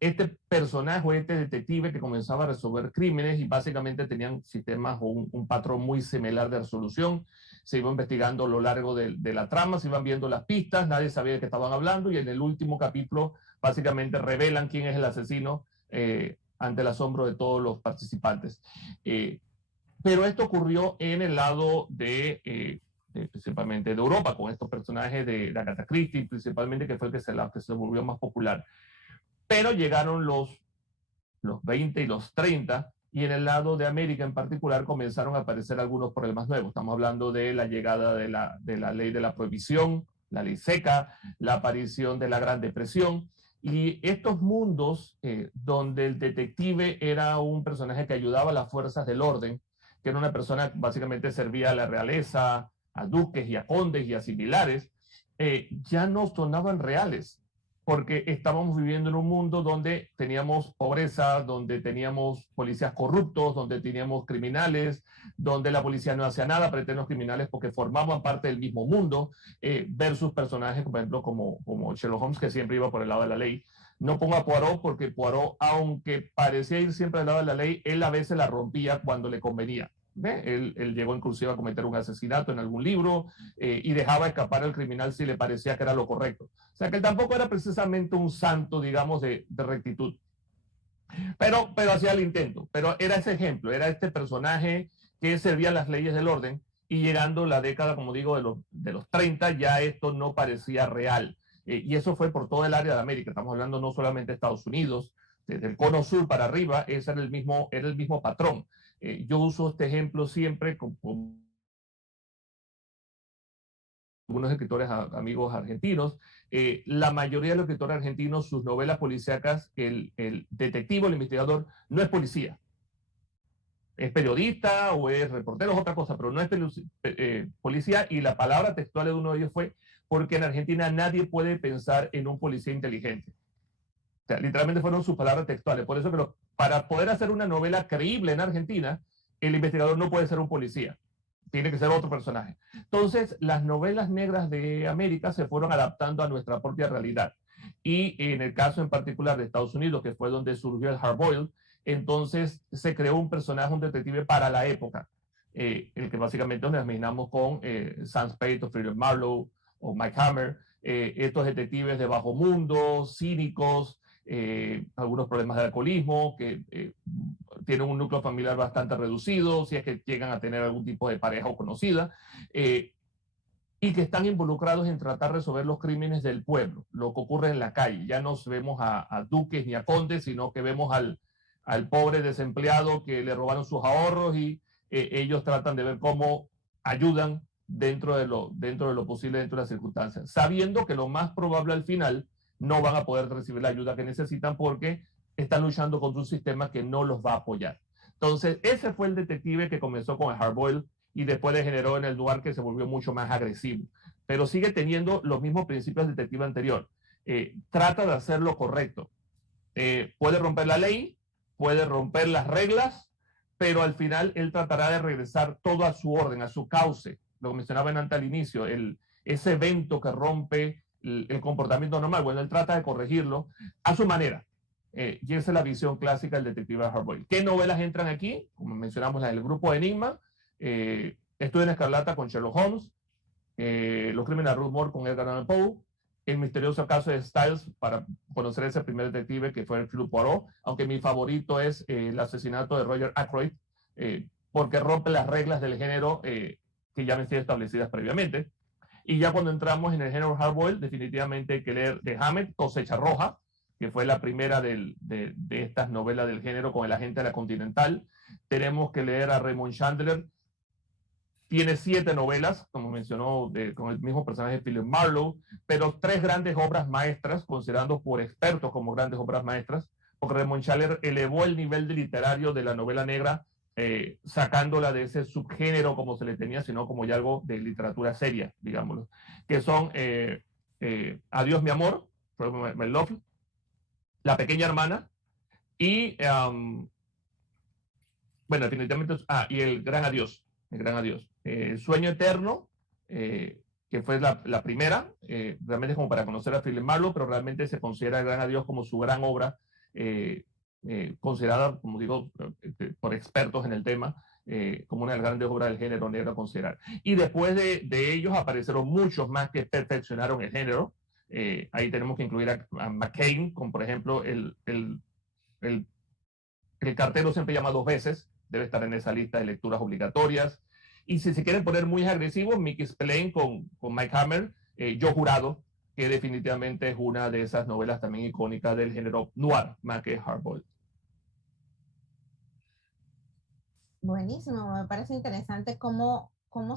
Este personaje o este detective que comenzaba a resolver crímenes y básicamente tenían sistemas o un patrón muy similar de resolución. Se iba investigando a lo largo de la trama, se iban viendo las pistas, nadie sabía de qué estaban hablando, y en el último capítulo básicamente revelan quién es el asesino ante el asombro de todos los participantes. Pero esto ocurrió en el lado de principalmente de Europa, con estos personajes de Agatha Christie, principalmente, que fue el que se volvió más popular. Pero llegaron los 20 y los 30, y en el lado de América en particular comenzaron a aparecer algunos problemas nuevos. Estamos hablando de la llegada de la ley de la prohibición, la ley seca, la aparición de la Gran Depresión, y estos mundos donde el detective era un personaje que ayudaba a las fuerzas del orden, que era una persona que básicamente servía a la realeza, a duques y a condes y a similares, ya no sonaban reales, porque estábamos viviendo en un mundo donde teníamos pobreza, donde teníamos policías corruptos, donde teníamos criminales, donde la policía no hacía nada frente a los criminales porque formaban parte del mismo mundo, versus personajes, por ejemplo, como Sherlock Holmes, que siempre iba por el lado de la ley. No pongo a Poirot porque Poirot, aunque parecía ir siempre del lado de la ley, él a veces la rompía cuando le convenía. Él llegó inclusive a cometer un asesinato en algún libro y dejaba escapar al criminal si le parecía que era lo correcto. O sea que él tampoco era precisamente un santo, digamos, de rectitud. Pero hacía el intento. Pero era ese ejemplo, era este personaje que servía las leyes del orden, y llegando la década, como digo, de los 30, ya esto no parecía real. Y eso fue por todo el área de América. Estamos hablando no solamente de Estados Unidos, desde el cono sur para arriba, ese era el mismo patrón. Yo uso este ejemplo siempre con algunos escritores amigos argentinos. La mayoría de los escritores argentinos, sus novelas policíacas, el detective, el investigador, no es policía. Es periodista o es reportero, es otra cosa, pero no es policía, y la palabra textual de uno de ellos fue: porque en Argentina nadie puede pensar en un policía inteligente. O sea, literalmente fueron sus palabras textuales. Por eso que para poder hacer una novela creíble en Argentina, el investigador no puede ser un policía, tiene que ser otro personaje. Entonces, las novelas negras de América se fueron adaptando a nuestra propia realidad. Y en el caso en particular de Estados Unidos, que fue donde surgió el hardboiled, entonces se creó un personaje, un detective para la época, el que básicamente nos imaginamos con Sam Spade o Philip Marlowe o Mike Hammer, estos detectives de bajo mundo, cínicos, algunos problemas de alcoholismo, que tienen un núcleo familiar bastante reducido, si es que llegan a tener algún tipo de pareja o conocida, y que están involucrados en tratar de resolver los crímenes del pueblo, lo que ocurre en la calle. Ya no vemos a duques ni a condes, sino que vemos al pobre desempleado que le robaron sus ahorros, y ellos tratan de ver cómo ayudan dentro de lo posible, dentro de las circunstancias, sabiendo que lo más probable al final no van a poder recibir la ayuda que necesitan porque están luchando contra un sistema que no los va a apoyar. Entonces, ese fue el detective que comenzó con el hardboiled y después degeneró en el noir, que se volvió mucho más agresivo, pero sigue teniendo los mismos principios del detective anterior. Trata de hacer lo correcto. Puede romper la ley, puede romper las reglas, pero al final él tratará de regresar todo a su orden, a su cauce. Lo mencionaba antes al inicio, ese evento que rompe el comportamiento normal. Bueno, él trata de corregirlo a su manera. Y esa es la visión clásica del detective hardboiled. ¿Qué novelas entran aquí? Como mencionamos, la del grupo Enigma, Estudio en Escarlata con Sherlock Holmes, Los crímenes de Ruth Moore con Edgar Allan Poe, El misterioso caso de Styles, para conocer ese primer detective que fue Philip Poirot, aunque mi favorito es el asesinato de Roger Ackroyd, porque rompe las reglas del género que ya han sido establecidas previamente. Y ya cuando entramos en el género hardboiled, definitivamente hay que leer de Hammett, Cosecha Roja, que fue la primera de estas novelas del género, con El agente de la Continental. Tenemos que leer a Raymond Chandler. Tiene 7 novelas, como mencionó, con el mismo personaje Philip Marlowe, pero 3 grandes obras maestras, considerando por expertos como grandes obras maestras, porque Raymond Chandler elevó el nivel de literario de la novela negra, sacándola de ese subgénero como se le tenía, sino como ya algo de literatura seria, digámoslo, que son Adiós mi amor, My Love, La pequeña hermana, y bueno, definitivamente, y El gran adiós, El sueño eterno, que fue la primera, realmente como para conocer a Philip Marlowe, pero realmente se considera El gran adiós como su gran obra, considerada, como digo, por expertos en el tema, como una de las grandes obras del género negro a considerar. Y después de ellos aparecieron muchos más que perfeccionaron el género. Ahí tenemos que incluir a McCain, como por ejemplo el cartero siempre llama 2 veces, debe estar en esa lista de lecturas obligatorias. Y si se quieren poner muy agresivos, Mickey Spillane con Mike Hammer, Yo Jurado, que definitivamente es una de esas novelas también icónicas del género noir, más que hardboiled. Buenísimo, me parece interesante cómo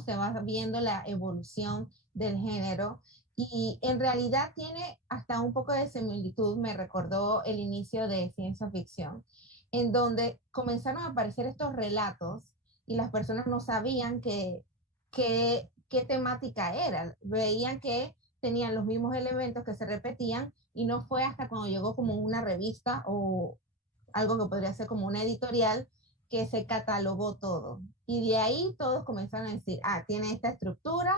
se va viendo la evolución del género y en realidad tiene hasta un poco de similitud, me recordó el inicio de ciencia ficción, en donde comenzaron a aparecer estos relatos y las personas no sabían qué temática era, veían que tenían los mismos elementos que se repetían y no fue hasta cuando llegó como una revista o algo que podría ser como una editorial que se catalogó todo. Y de ahí todos comenzaron a decir, ah, tiene esta estructura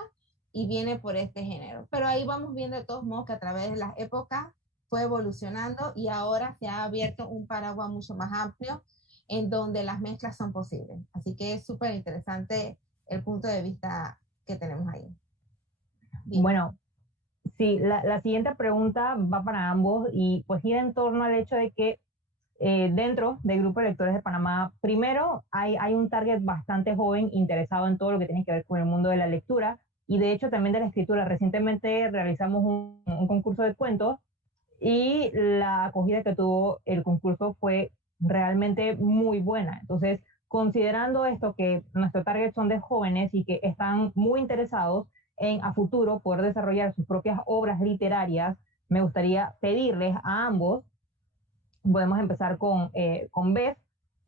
y viene por este género. Pero ahí vamos viendo de todos modos que a través de las épocas fue evolucionando y ahora se ha abierto un paraguas mucho más amplio en donde las mezclas son posibles. Así que es súper interesante el punto de vista que tenemos ahí. Bien. Bueno, sí, la siguiente pregunta va para ambos y pues gira en torno al hecho de que dentro del grupo de lectores de Panamá, primero hay un target bastante joven interesado en todo lo que tiene que ver con el mundo de la lectura y de hecho también de la escritura. Recientemente realizamos un concurso de cuentos y la acogida que tuvo el concurso fue realmente muy buena. Entonces, considerando esto que nuestro target son de jóvenes y que están muy interesados en a futuro poder desarrollar sus propias obras literarias, me gustaría pedirles a ambos, podemos empezar con Beth,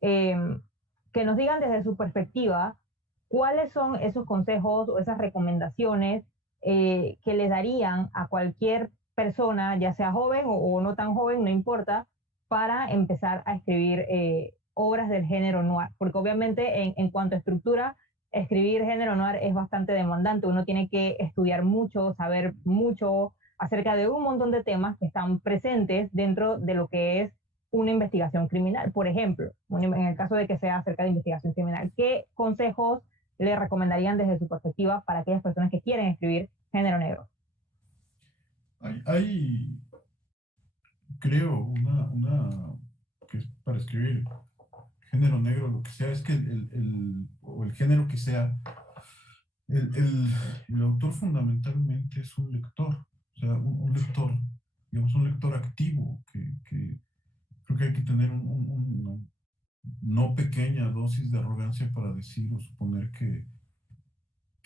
que nos digan desde su perspectiva cuáles son esos consejos o esas recomendaciones que les darían a cualquier persona, ya sea joven o no tan joven, no importa, para empezar a escribir obras del género noir, porque obviamente en cuanto a estructura, escribir género noir es bastante demandante, uno tiene que estudiar mucho, saber mucho acerca de un montón de temas que están presentes dentro de lo que es una investigación criminal, por ejemplo, en el caso de que sea acerca de investigación criminal. ¿Qué consejos le recomendarían desde su perspectiva para aquellas personas que quieren escribir género negro? Hay creo, que es para escribir género negro, lo que sea, es que o el género que sea, el autor fundamentalmente es un lector, o sea, un lector, digamos, un lector activo, que creo que hay que tener una no pequeña dosis de arrogancia para decir o suponer que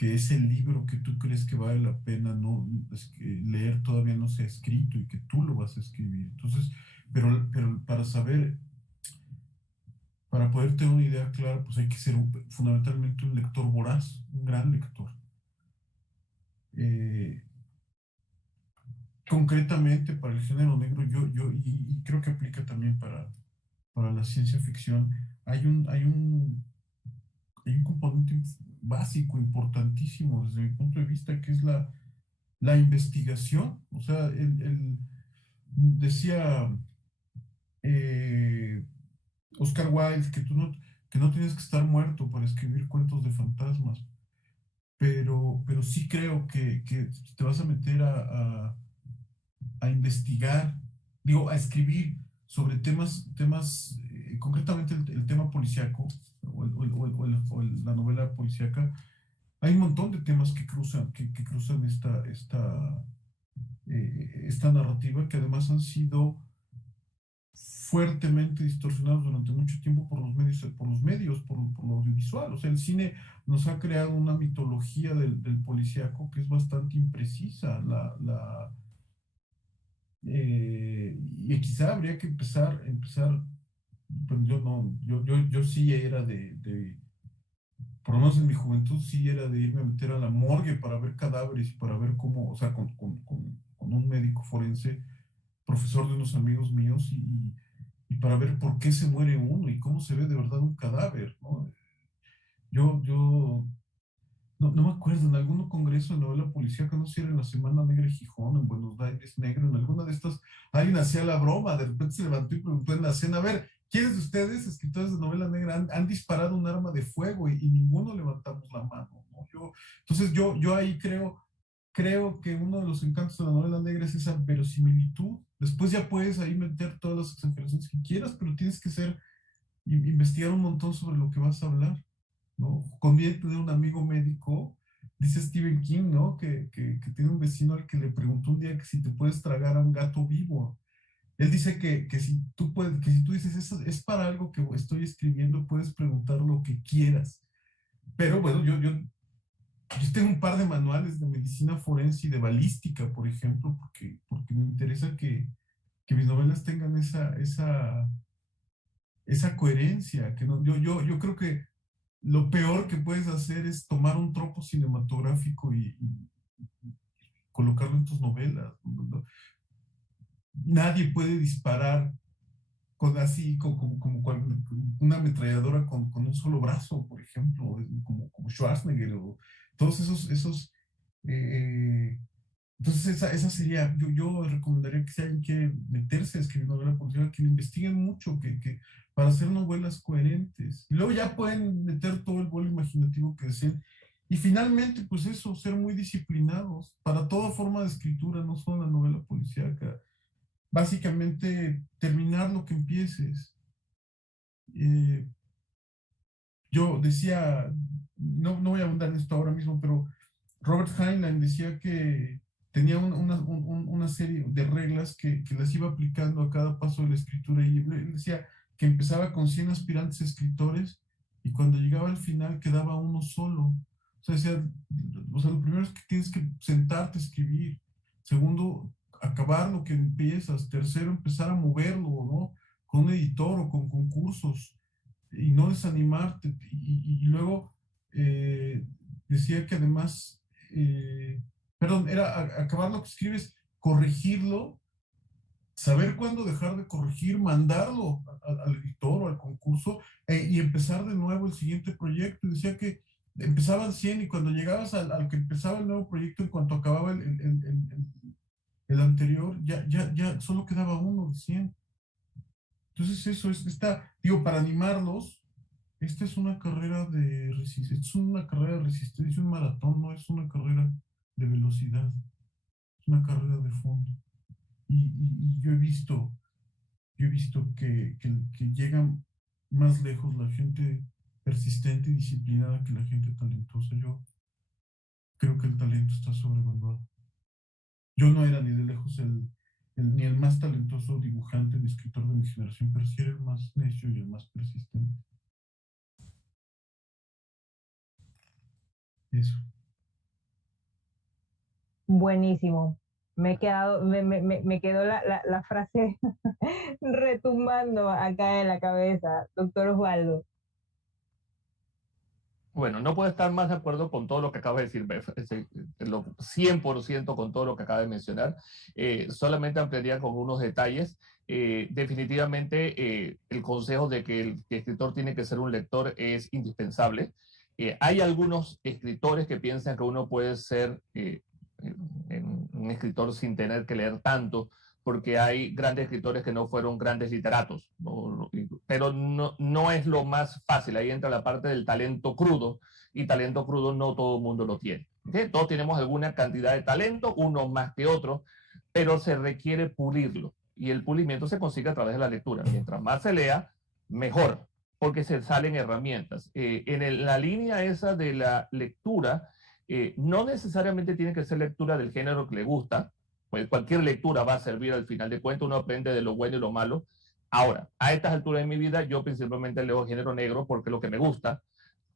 ese libro que tú crees que vale la pena leer todavía no se ha escrito y que tú lo vas a escribir. Entonces, pero para saber, para poder tener una idea clara, pues hay que ser fundamentalmente un lector voraz, un gran lector. Concretamente para el género negro, y creo que aplica también para la ciencia ficción, hay un componente básico, importantísimo desde mi punto de vista, que es la investigación. O sea, decía Oscar Wilde que no tienes que estar muerto para escribir cuentos de fantasmas, pero sí creo que si te vas a meter a investigar, digo, a escribir sobre temas concretamente el tema policíaco o la novela policíaca, hay un montón de temas que cruzan esta narrativa, que además han sido fuertemente distorsionados durante mucho tiempo por los medios, por lo audiovisual. O sea, el cine nos ha creado una mitología del policíaco que es bastante imprecisa. Y quizá habría que empezar, pues yo sí era por lo menos en mi juventud sí era de irme a meter a la morgue para ver cadáveres y para ver cómo, o sea, con un médico forense, profesor de unos amigos míos, y para ver por qué se muere uno y cómo se ve de verdad un cadáver, ¿no? Yo no me acuerdo, en algún congreso de novela policíaca, no sé si era en la Semana Negra de Gijón, en Buenos Aires Negro, en alguna de estas, alguien hacía la broma, de repente se levantó y preguntó en la cena, a ver, ¿quiénes de ustedes, escritores de novela negra, han disparado un arma de fuego? Y ninguno levantamos la mano, ¿no? Entonces yo ahí creo que uno de los encantos de la novela negra es esa verosimilitud. Después ya puedes ahí meter todas las exageraciones que quieras, pero tienes que investigar un montón sobre lo que vas a hablar. ¿no? Conviene tener un amigo médico, dice Stephen King, ¿no? Que tiene un vecino al que le preguntó un día que si te puedes tragar a un gato vivo. Él dice que si tú puedes, que si tú dices, eso es para algo que estoy escribiendo, puedes preguntar lo que quieras. Pero bueno, yo tengo un par de manuales de medicina forense y de balística, por ejemplo, porque me interesa que mis novelas tengan esa coherencia. Que no, yo creo que lo peor que puedes hacer es tomar un tropo cinematográfico y colocarlo en tus novelas. Nadie puede disparar con así, como una ametralladora con un solo brazo, por ejemplo, como Schwarzenegger, o todos esos entonces esa sería, yo recomendaría que si alguien quiere meterse a escribir novela policial, que lo investiguen mucho, para hacer novelas coherentes. Y luego ya pueden meter todo el vuelo imaginativo que deseen. Y finalmente, pues eso, ser muy disciplinados para toda forma de escritura, no solo la novela policíaca. Básicamente, terminar lo que empieces. Eh, yo decía, no voy a abundar en esto ahora mismo, pero Robert Heinlein decía que tenía una serie de reglas que las iba aplicando a cada paso de la escritura, y él decía que empezaba con 100 aspirantes escritores y cuando llegaba al final quedaba uno solo. O sea, decía, lo primero es que tienes que sentarte a escribir. Segundo, acabar lo que empiezas. Tercero, empezar a moverlo, ¿no? Con un editor o con concursos y no desanimarte. Y luego decía que además, perdón, era acabar lo que escribes, corregirlo, saber cuándo dejar de corregir, mandarlo al editor o al concurso y empezar de nuevo el siguiente proyecto. Y decía que empezaban 100 y cuando llegabas al que empezaba el nuevo proyecto, en cuanto acababa el anterior, ya solo quedaba uno de 100. Entonces eso digo, para animarlos, esta es una carrera de resistencia, es una carrera de resistencia, es un maratón, no es una carrera de velocidad, es una carrera de fondo. Y yo he visto que llegan más lejos la gente persistente y disciplinada que la gente talentosa. Yo creo que el talento está sobrevaluado. Yo no era ni de lejos ni el más talentoso dibujante ni escritor de mi generación, pero sí era el más necio y el más persistente. Eso. Buenísimo. Me quedó la frase retumbando acá en la cabeza, doctor Osvaldo. Bueno, no puedo estar más de acuerdo con todo lo que acaba de decir, 100% con todo lo que acaba de mencionar. Solamente ampliaría con unos detalles. Definitivamente el consejo de que el escritor tiene que ser un lector es indispensable. Hay algunos escritores que piensan que uno puede ser un escritor sin tener que leer tanto, porque hay grandes escritores que no fueron grandes literatos, ¿no? Pero no es lo más fácil. Ahí entra la parte del talento crudo, y talento crudo no todo el mundo lo tiene. ¿Okay? Todos tenemos alguna cantidad de talento, uno más que otro, pero se requiere pulirlo, y el pulimiento se consigue a través de la lectura. Mientras más se lea, mejor, porque se salen herramientas. La línea esa de la lectura, no necesariamente tiene que ser lectura del género que le gusta, pues cualquier lectura va a servir al final de cuentas, uno aprende de lo bueno y lo malo. Ahora, a estas alturas de mi vida, yo principalmente leo género negro porque es lo que me gusta.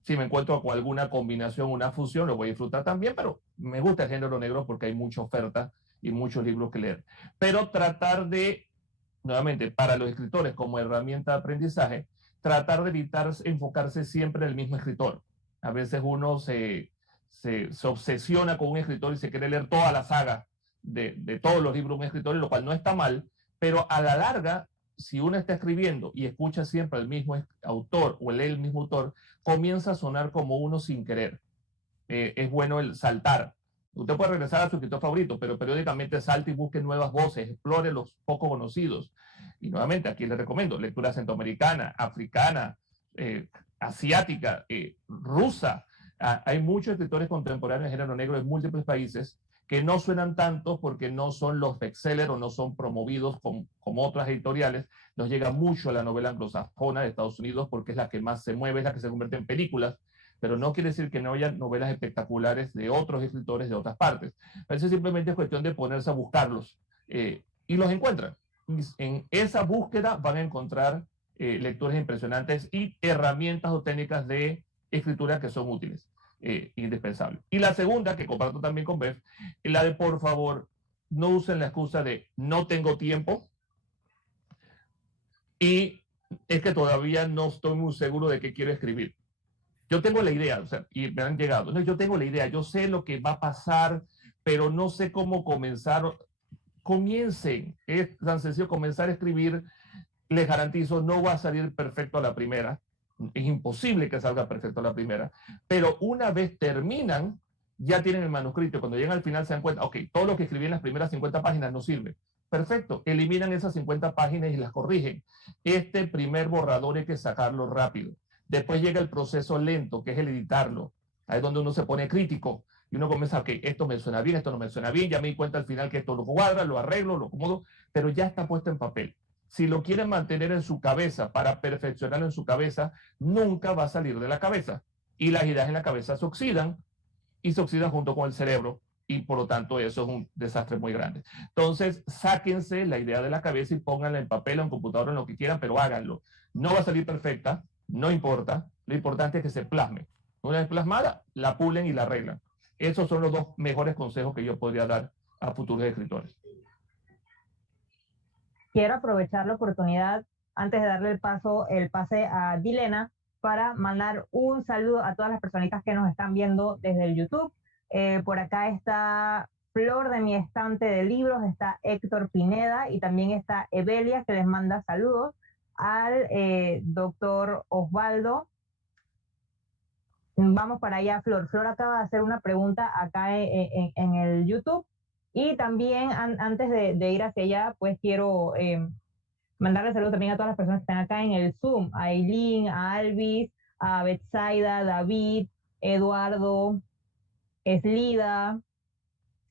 Si me encuentro con alguna combinación, una fusión, lo voy a disfrutar también, pero me gusta el género negro porque hay mucha oferta y muchos libros que leer. Pero tratar de, nuevamente, para los escritores como herramienta de aprendizaje, tratar de evitar enfocarse siempre en el mismo escritor. A veces uno se obsesiona con un escritor y se quiere leer toda la saga de todos los libros de un escritor, lo cual no está mal, pero a la larga, si uno está escribiendo y escucha siempre al mismo autor o lee el mismo autor, comienza a sonar como uno sin querer. Es bueno el saltar. Usted puede regresar a su escritor favorito, pero periódicamente salte y busque nuevas voces, explore los poco conocidos. Y nuevamente, aquí les recomiendo lectura centroamericana, africana, asiática, rusa. Hay muchos escritores contemporáneos de género negro en múltiples países que no suenan tanto porque no son los bestsellers o no son promovidos como otras editoriales. Nos llega mucho a la novela anglosajona de Estados Unidos porque es la que más se mueve, es la que se convierte en películas, pero no quiere decir que no haya novelas espectaculares de otros escritores de otras partes. Eso simplemente es cuestión de ponerse a buscarlos y los encuentran. En esa búsqueda van a encontrar lecturas impresionantes y herramientas o técnicas de escritura que son útiles, indispensables. Y la segunda, que comparto también con Beth, es la de, por favor, no usen la excusa de no tengo tiempo y es que todavía no estoy muy seguro de qué quiero escribir. Yo tengo la idea, o sea, y me han llegado, no, yo tengo la idea, yo sé lo que va a pasar, pero no sé cómo comenzar. Comiencen, es tan sencillo, comenzar a escribir, les garantizo, no va a salir perfecto a la primera, es imposible que salga perfecto a la primera, pero una vez terminan, ya tienen el manuscrito, cuando llegan al final se dan cuenta, ok, todo lo que escribí en las primeras 50 páginas no sirve. Perfecto, eliminan esas 50 páginas y las corrigen. Este primer borrador hay que sacarlo rápido. Después llega el proceso lento, que es el editarlo. Ahí es donde uno se pone crítico y uno comienza, ok, esto me suena bien, esto no me suena bien, ya me di cuenta al final que esto lo cuadra, lo arreglo, lo acomodo, pero ya está puesto en papel. Si lo quieren mantener en su cabeza para perfeccionarlo en su cabeza, nunca va a salir de la cabeza. Y las ideas en la cabeza se oxidan y se oxidan junto con el cerebro y por lo tanto eso es un desastre muy grande. Entonces, sáquense la idea de la cabeza y pónganla en papel o en computadora, en lo que quieran, pero háganlo. No va a salir perfecta, no importa, lo importante es que se plasme. Una vez plasmada, la pulen y la arreglan. Esos son los dos mejores consejos que yo podría dar a futuros escritores. Quiero aprovechar la oportunidad, antes de darle el pase a Dilena, para mandar un saludo a todas las personitas que nos están viendo desde el YouTube. Por acá está Flor de mi estante de libros, está Héctor Pineda y también está Evelia, que les manda saludos al doctor Osvaldo. Vamos para allá, Flor. Flor acaba de hacer una pregunta acá en el YouTube. Y también, antes de ir hacia allá, pues quiero mandarle saludos también a todas las personas que están acá en el Zoom. A Eileen, a Alvis, a Betsaida, David, Eduardo, Eslida,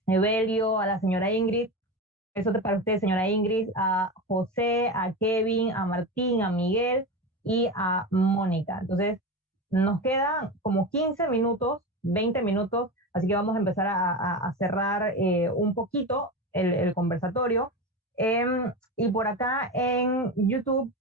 Evelio, a la señora Ingrid. Eso para usted, señora Ingrid. A José, a Kevin, a Martín, a Miguel y a Mónica. Entonces, nos quedan como 15 minutos, 20 minutos, así que vamos a empezar a cerrar un poquito el conversatorio. Y por acá en YouTube,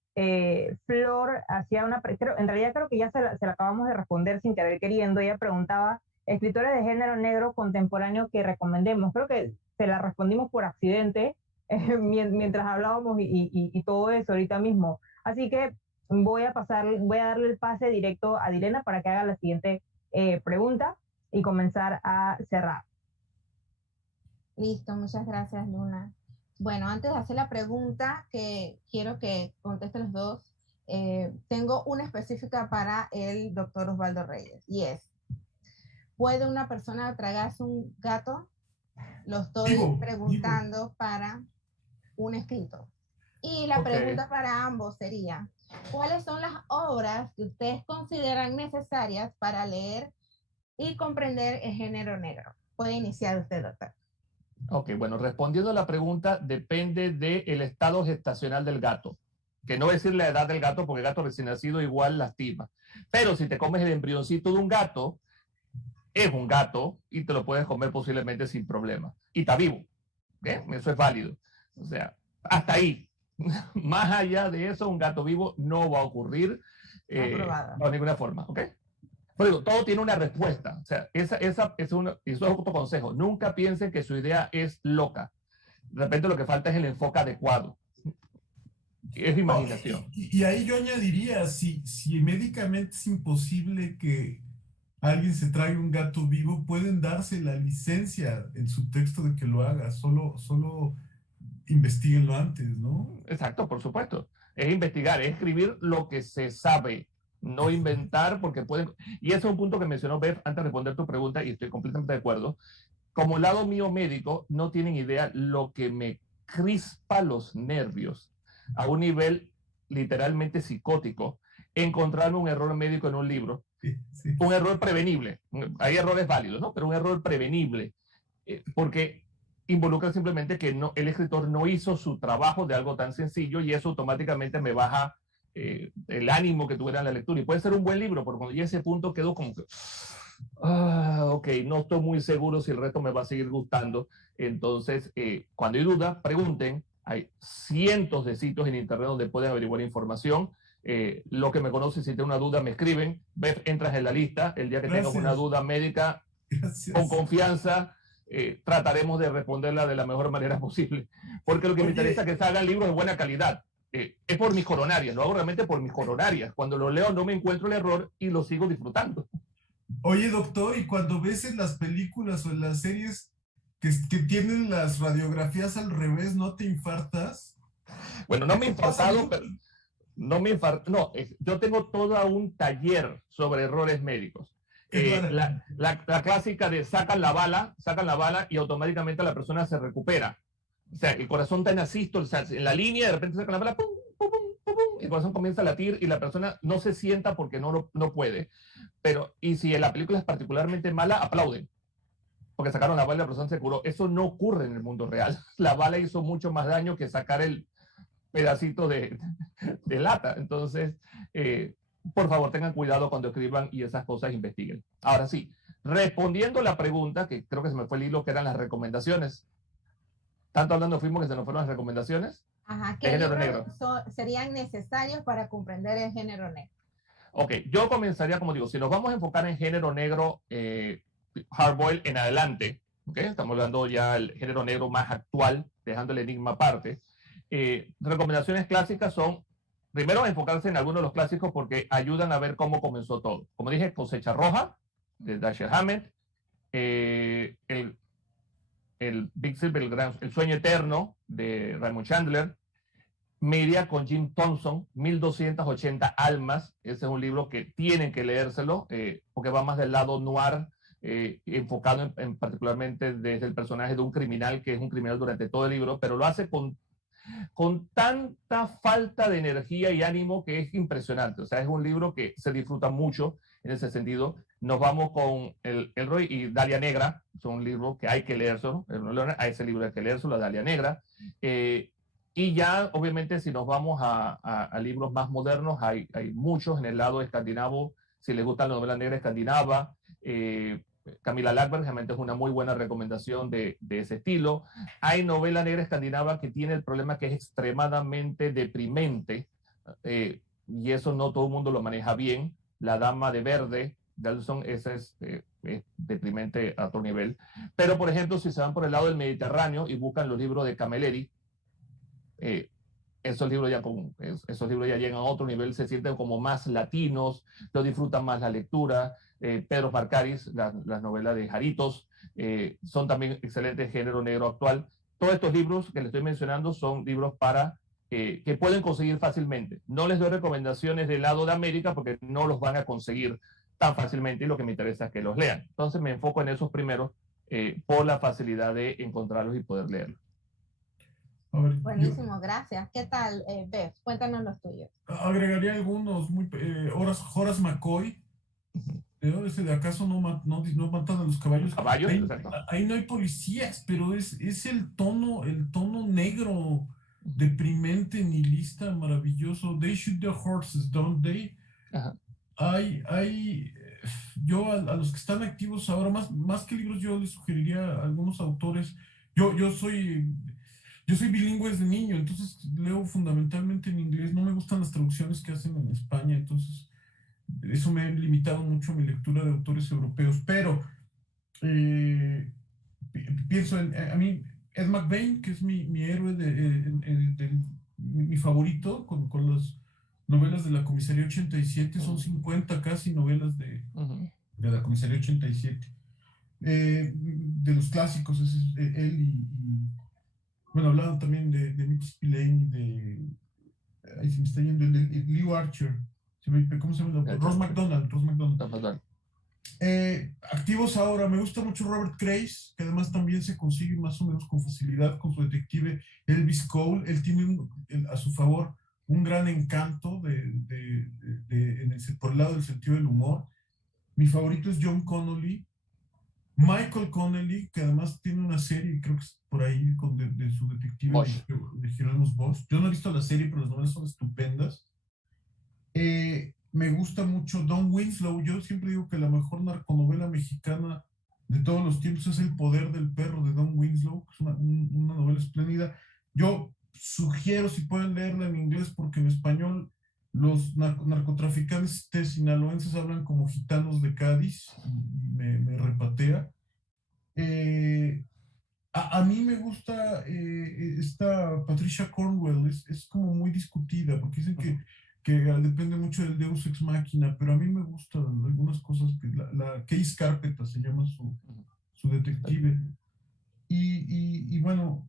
Flor hacía en realidad creo que ya se la acabamos de responder sin querer queriendo. Ella preguntaba, escritores de género negro contemporáneo que recomendemos. Creo que se la respondimos por accidente mientras hablábamos y todo eso ahorita mismo. Así que voy a darle el pase directo a Dilena para que haga la siguiente pregunta y comenzar a cerrar. Listo, muchas gracias, Luna. Bueno, antes de hacer la pregunta, que quiero que contesten los dos, tengo una específica para el doctor Osvaldo Reyes, y es, ¿puede una persona tragarse un gato? Lo estoy preguntando para un escrito. Y la pregunta para ambos sería, ¿cuáles son las obras que ustedes consideran necesarias para leer y comprender el género negro? Puede iniciar usted, doctor. Ok, bueno, respondiendo a la pregunta, depende del estado gestacional del gato, que no voy a decir la edad del gato, porque el gato recién nacido igual lastima. Pero si te comes el embrioncito de un gato, es un gato y te lo puedes comer posiblemente sin problema. Y está vivo. ¿Bien? Eso es válido. O sea, hasta ahí. Más allá de eso, un gato vivo no va a ocurrir de ninguna forma. ¿Ok? Pero digo, todo tiene una respuesta. O sea, eso es otro consejo. Nunca piensen que su idea es loca. De repente lo que falta es el enfoque adecuado. Es imaginación. Y ahí yo añadiría, si médicamente es imposible que alguien se trague un gato vivo, pueden darse la licencia en su texto de que lo haga. Solo investiguenlo antes, ¿no? Exacto, por supuesto. Es investigar, es escribir lo que se sabe. No inventar, porque pueden... Y ese es un punto que mencionó Beth antes de responder tu pregunta, y estoy completamente de acuerdo. Como lado mío médico, no tienen idea lo que me crispa los nervios a un nivel literalmente psicótico, encontrarme un error médico en un libro. Sí. Un error prevenible. Hay errores válidos, ¿no? Pero un error prevenible. Porque involucra simplemente que el escritor no hizo su trabajo de algo tan sencillo y eso automáticamente me baja el ánimo que tuviera en la lectura. Y puede ser un buen libro, porque cuando llegue a ese punto quedo como que, ok, no estoy muy seguro si el resto me va a seguir gustando. Entonces, cuando hay duda, pregunten. Hay cientos de sitios en internet donde pueden averiguar información. Lo que me conocen, si tienen una duda, me escriben. Entras en la lista. El día que tengas una duda médica, con confianza, trataremos de responderla de la mejor manera posible. Porque lo que me interesa es que se hagan libros de buena calidad. Es por mis coronarias, lo hago realmente por mis coronarias. Cuando lo leo no me encuentro el error y lo sigo disfrutando. Oye, doctor, y cuando ves en las películas o en las series que tienen las radiografías al revés, ¿no te infartas? Bueno, no me he infartado, pero no me infarto. No, yo tengo todo un taller sobre errores médicos. La clásica de sacan la bala y automáticamente la persona se recupera. O sea, el corazón está en asístole, o sea, en la línea, de repente sacan la bala, pum, pum, pum, pum, pum, y el corazón comienza a latir y la persona no se sienta porque no puede. Pero, y si la película es particularmente mala, aplauden. Porque sacaron la bala y la persona se curó. Eso no ocurre en el mundo real. La bala hizo mucho más daño que sacar el pedacito de lata. Entonces, por favor, tengan cuidado cuando escriban y esas cosas investiguen. Ahora sí, respondiendo a la pregunta, que creo que se me fue el hilo, que eran las recomendaciones. Tanto hablando fuimos que se nos fueron las recomendaciones. Ajá, ¿qué libros serían necesarios para comprender el género negro? Ok, yo comenzaría, como digo, si nos vamos a enfocar en género negro, hardboiled en adelante, ¿okay? Estamos hablando ya del género negro más actual, dejando el enigma aparte. Recomendaciones clásicas son, primero, enfocarse en algunos de los clásicos porque ayudan a ver cómo comenzó todo. Como dije, Cosecha Roja, de Dashiell Hammett, el Big Silver, el Sueño Eterno, de Raymond Chandler. Me iría con Jim Thompson, 1280 almas. Ese es un libro que tienen que leérselo, porque va más del lado noir, enfocado particularmente desde el personaje de un criminal, que es un criminal durante todo el libro, pero lo hace con tanta falta de energía y ánimo que es impresionante. O sea, es un libro que se disfruta mucho en ese sentido. Nos vamos con Elroy y Dalia Negra. Son un libro que hay que leérselo. A ese libro hay que leérselo, a Dalia Negra. Y ya, obviamente, si nos vamos a libros más modernos, hay muchos en el lado escandinavo. Si les gusta la novela negra escandinava, Camilla Lackberg realmente es una muy buena recomendación de ese estilo. Hay novela negra escandinava que tiene el problema que es extremadamente deprimente, y eso no todo el mundo lo maneja bien. La Dama de Verde, Delson, ese es deprimente a otro nivel. Pero, por ejemplo, si se van por el lado del Mediterráneo y buscan los libros de Camilleri, esos libros ya llegan a otro nivel, se sienten como más latinos, lo disfrutan más la lectura. Pedro Marcaris, las novelas de Jaritos, son también excelentes género negro actual. Todos estos libros que les estoy mencionando son libros para que pueden conseguir fácilmente. No les doy recomendaciones del lado de América porque no los van a conseguir tan fácilmente y lo que me interesa es que los lean. Entonces me enfoco en esos primeros por la facilidad de encontrarlos y poder leerlos. Buenísimo, gracias. ¿Qué tal, Beth? Cuéntanos los tuyos. Agregaría algunos, Horace McCoy. ¿De acaso no matan a los caballos? Ahí no hay policías, pero es el tono negro, deprimente, nihilista, maravilloso. They shoot their horses, don't they? Ajá. Yo a los que están activos ahora, más que libros, yo les sugeriría a algunos autores. Yo soy bilingüe desde niño, entonces leo fundamentalmente en inglés. No me gustan las traducciones que hacen en España, entonces eso me ha limitado mucho mi lectura de autores europeos, pero pienso a mí, Ed McBain, que es mi héroe, mi favorito, con las novelas de la Comisaría 87, son 50 casi novelas de la Comisaría 87. De los clásicos, él y bueno, hablaban también de Mickey Spillane, ahí se me está yendo, Lew Archer. ¿Cómo se llama? Ross McDonald. Activos ahora, me gusta mucho Robert Grace, que además también se consigue más o menos con facilidad con su detective Elvis Cole. Él tiene a su favor un gran encanto por el lado del sentido del humor. Mi favorito es John Connolly. Michael Connelly, que además tiene una serie, creo que es por ahí, de su detective de Jerónimo Bosch. Yo no he visto la serie, pero las novelas son estupendas. Me gusta mucho Don Winslow. Yo siempre digo que la mejor narconovela mexicana de todos los tiempos es El poder del perro de Don Winslow, que es una novela espléndida. Yo sugiero si pueden leerla en inglés, porque en español los narcotraficantes sinaloenses hablan como gitanos de Cádiz, me repatea. A mí me gusta esta Patricia Cornwell, es como muy discutida, porque dicen que depende mucho del Deus Ex Machina, pero a mí me gustan algunas cosas, que la Case Carpeta se llama su detective. Y bueno,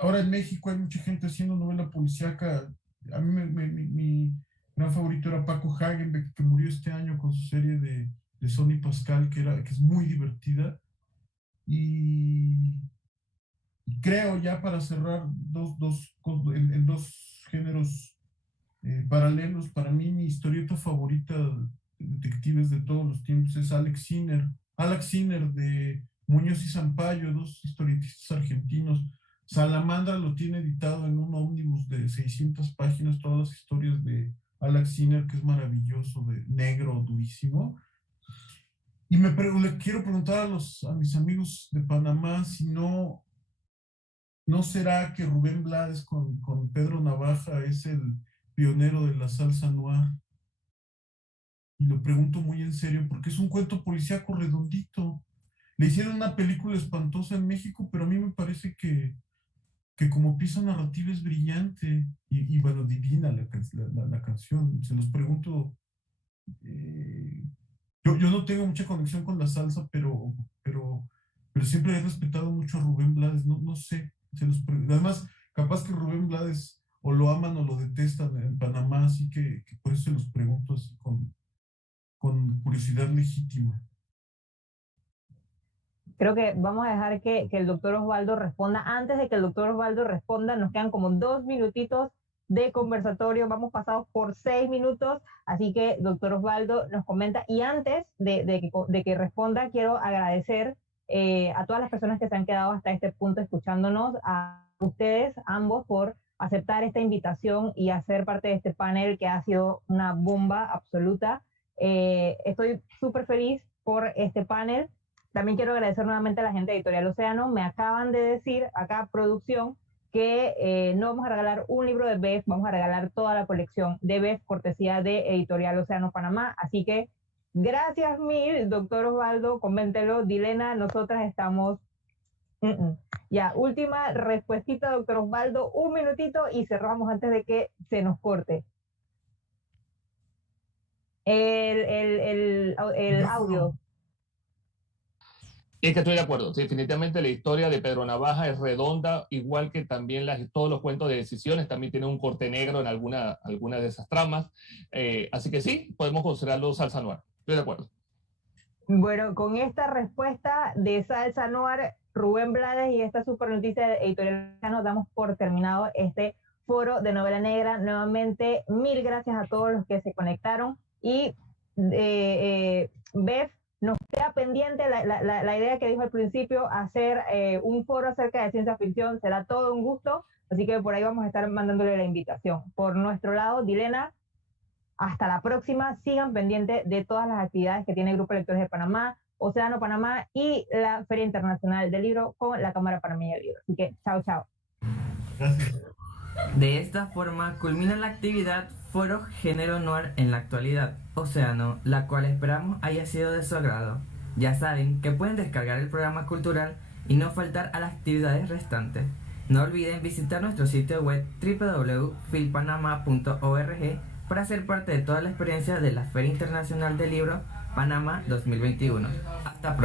ahora en México hay mucha gente haciendo novela policíaca. A mí mi gran favorito era Paco Hagenbeck, que murió este año con su serie de Sony Pascal, que es muy divertida. Y creo, ya para cerrar, en dos géneros paralelos, para mí mi historieta favorita de detectives de todos los tiempos es Alex Sinner. Alex Sinner de Muñoz y Zampayo, dos historietistas argentinos. Salamandra lo tiene editado en un ómnibus de 600 páginas, todas las historias de Alex Sinner, que es maravilloso, de negro, durísimo. Y le quiero preguntar a mis amigos de Panamá si no será que Rubén Blades con Pedro Navaja es el pionero de la salsa noir. Y lo pregunto muy en serio, porque es un cuento policíaco redondito. Le hicieron una película espantosa en México, pero a mí me parece que como pieza narrativa es brillante y bueno, divina la canción. Se los pregunto. Yo no tengo mucha conexión con la salsa, pero siempre he respetado mucho a Rubén Blades. No sé. Además, capaz que Rubén Blades o lo aman o lo detestan en Panamá, así que por eso se los pregunto así con curiosidad legítima. Creo que vamos a dejar que el doctor Osvaldo responda. Antes de que el doctor Osvaldo responda, nos quedan como 2 minutitos de conversatorio. Vamos pasados por 6 minutos, así que doctor Osvaldo nos comenta. Y antes de que responda, quiero agradecer a todas las personas que se han quedado hasta este punto escuchándonos, a ustedes ambos por aceptar esta invitación y hacer parte de este panel que ha sido una bomba absoluta. Estoy súper feliz por este panel. También quiero agradecer nuevamente a la gente de Editorial Océano. Me acaban de decir acá, producción, que no vamos a regalar un libro de BEF, vamos a regalar toda la colección de BEF, cortesía de Editorial Océano Panamá. Así que gracias mil, doctor Osvaldo, coméntelo. Dilena, nosotras estamos... Ya, última respuestita, doctor Osvaldo, 1 minutito y cerramos antes de que se nos corte. El audio. Es que estoy de acuerdo. Sí, definitivamente la historia de Pedro Navaja es redonda, igual que también todos los cuentos de decisiones también tienen un corte negro en alguna de esas tramas. Así que sí, podemos considerarlo salsa noir. Estoy de acuerdo. Bueno, con esta respuesta de salsa noir, Rubén Blades y esta super noticia de Editorial, nos damos por terminado este foro de novela negra. Nuevamente, mil gracias a todos los que se conectaron y Beth, nos queda pendiente la idea que dijo al principio, hacer un foro acerca de ciencia ficción. Será todo un gusto, así que por ahí vamos a estar mandándole la invitación. Por nuestro lado, Dilena, hasta la próxima. Sigan pendientes de todas las actividades que tiene el Grupo de Lectores de Panamá, Océano Panamá y la Feria Internacional del Libro con la Cámara Panameña del Libro. Así que chao, chao. Gracias. De esta forma culmina la actividad Foro Género Noir en la actualidad, Océano, la cual esperamos haya sido de su agrado. Ya saben que pueden descargar el programa cultural y no faltar a las actividades restantes. No olviden visitar nuestro sitio web www.filpanama.org para ser parte de toda la experiencia de la Feria Internacional del Libro Panamá 2021. Hasta pronto.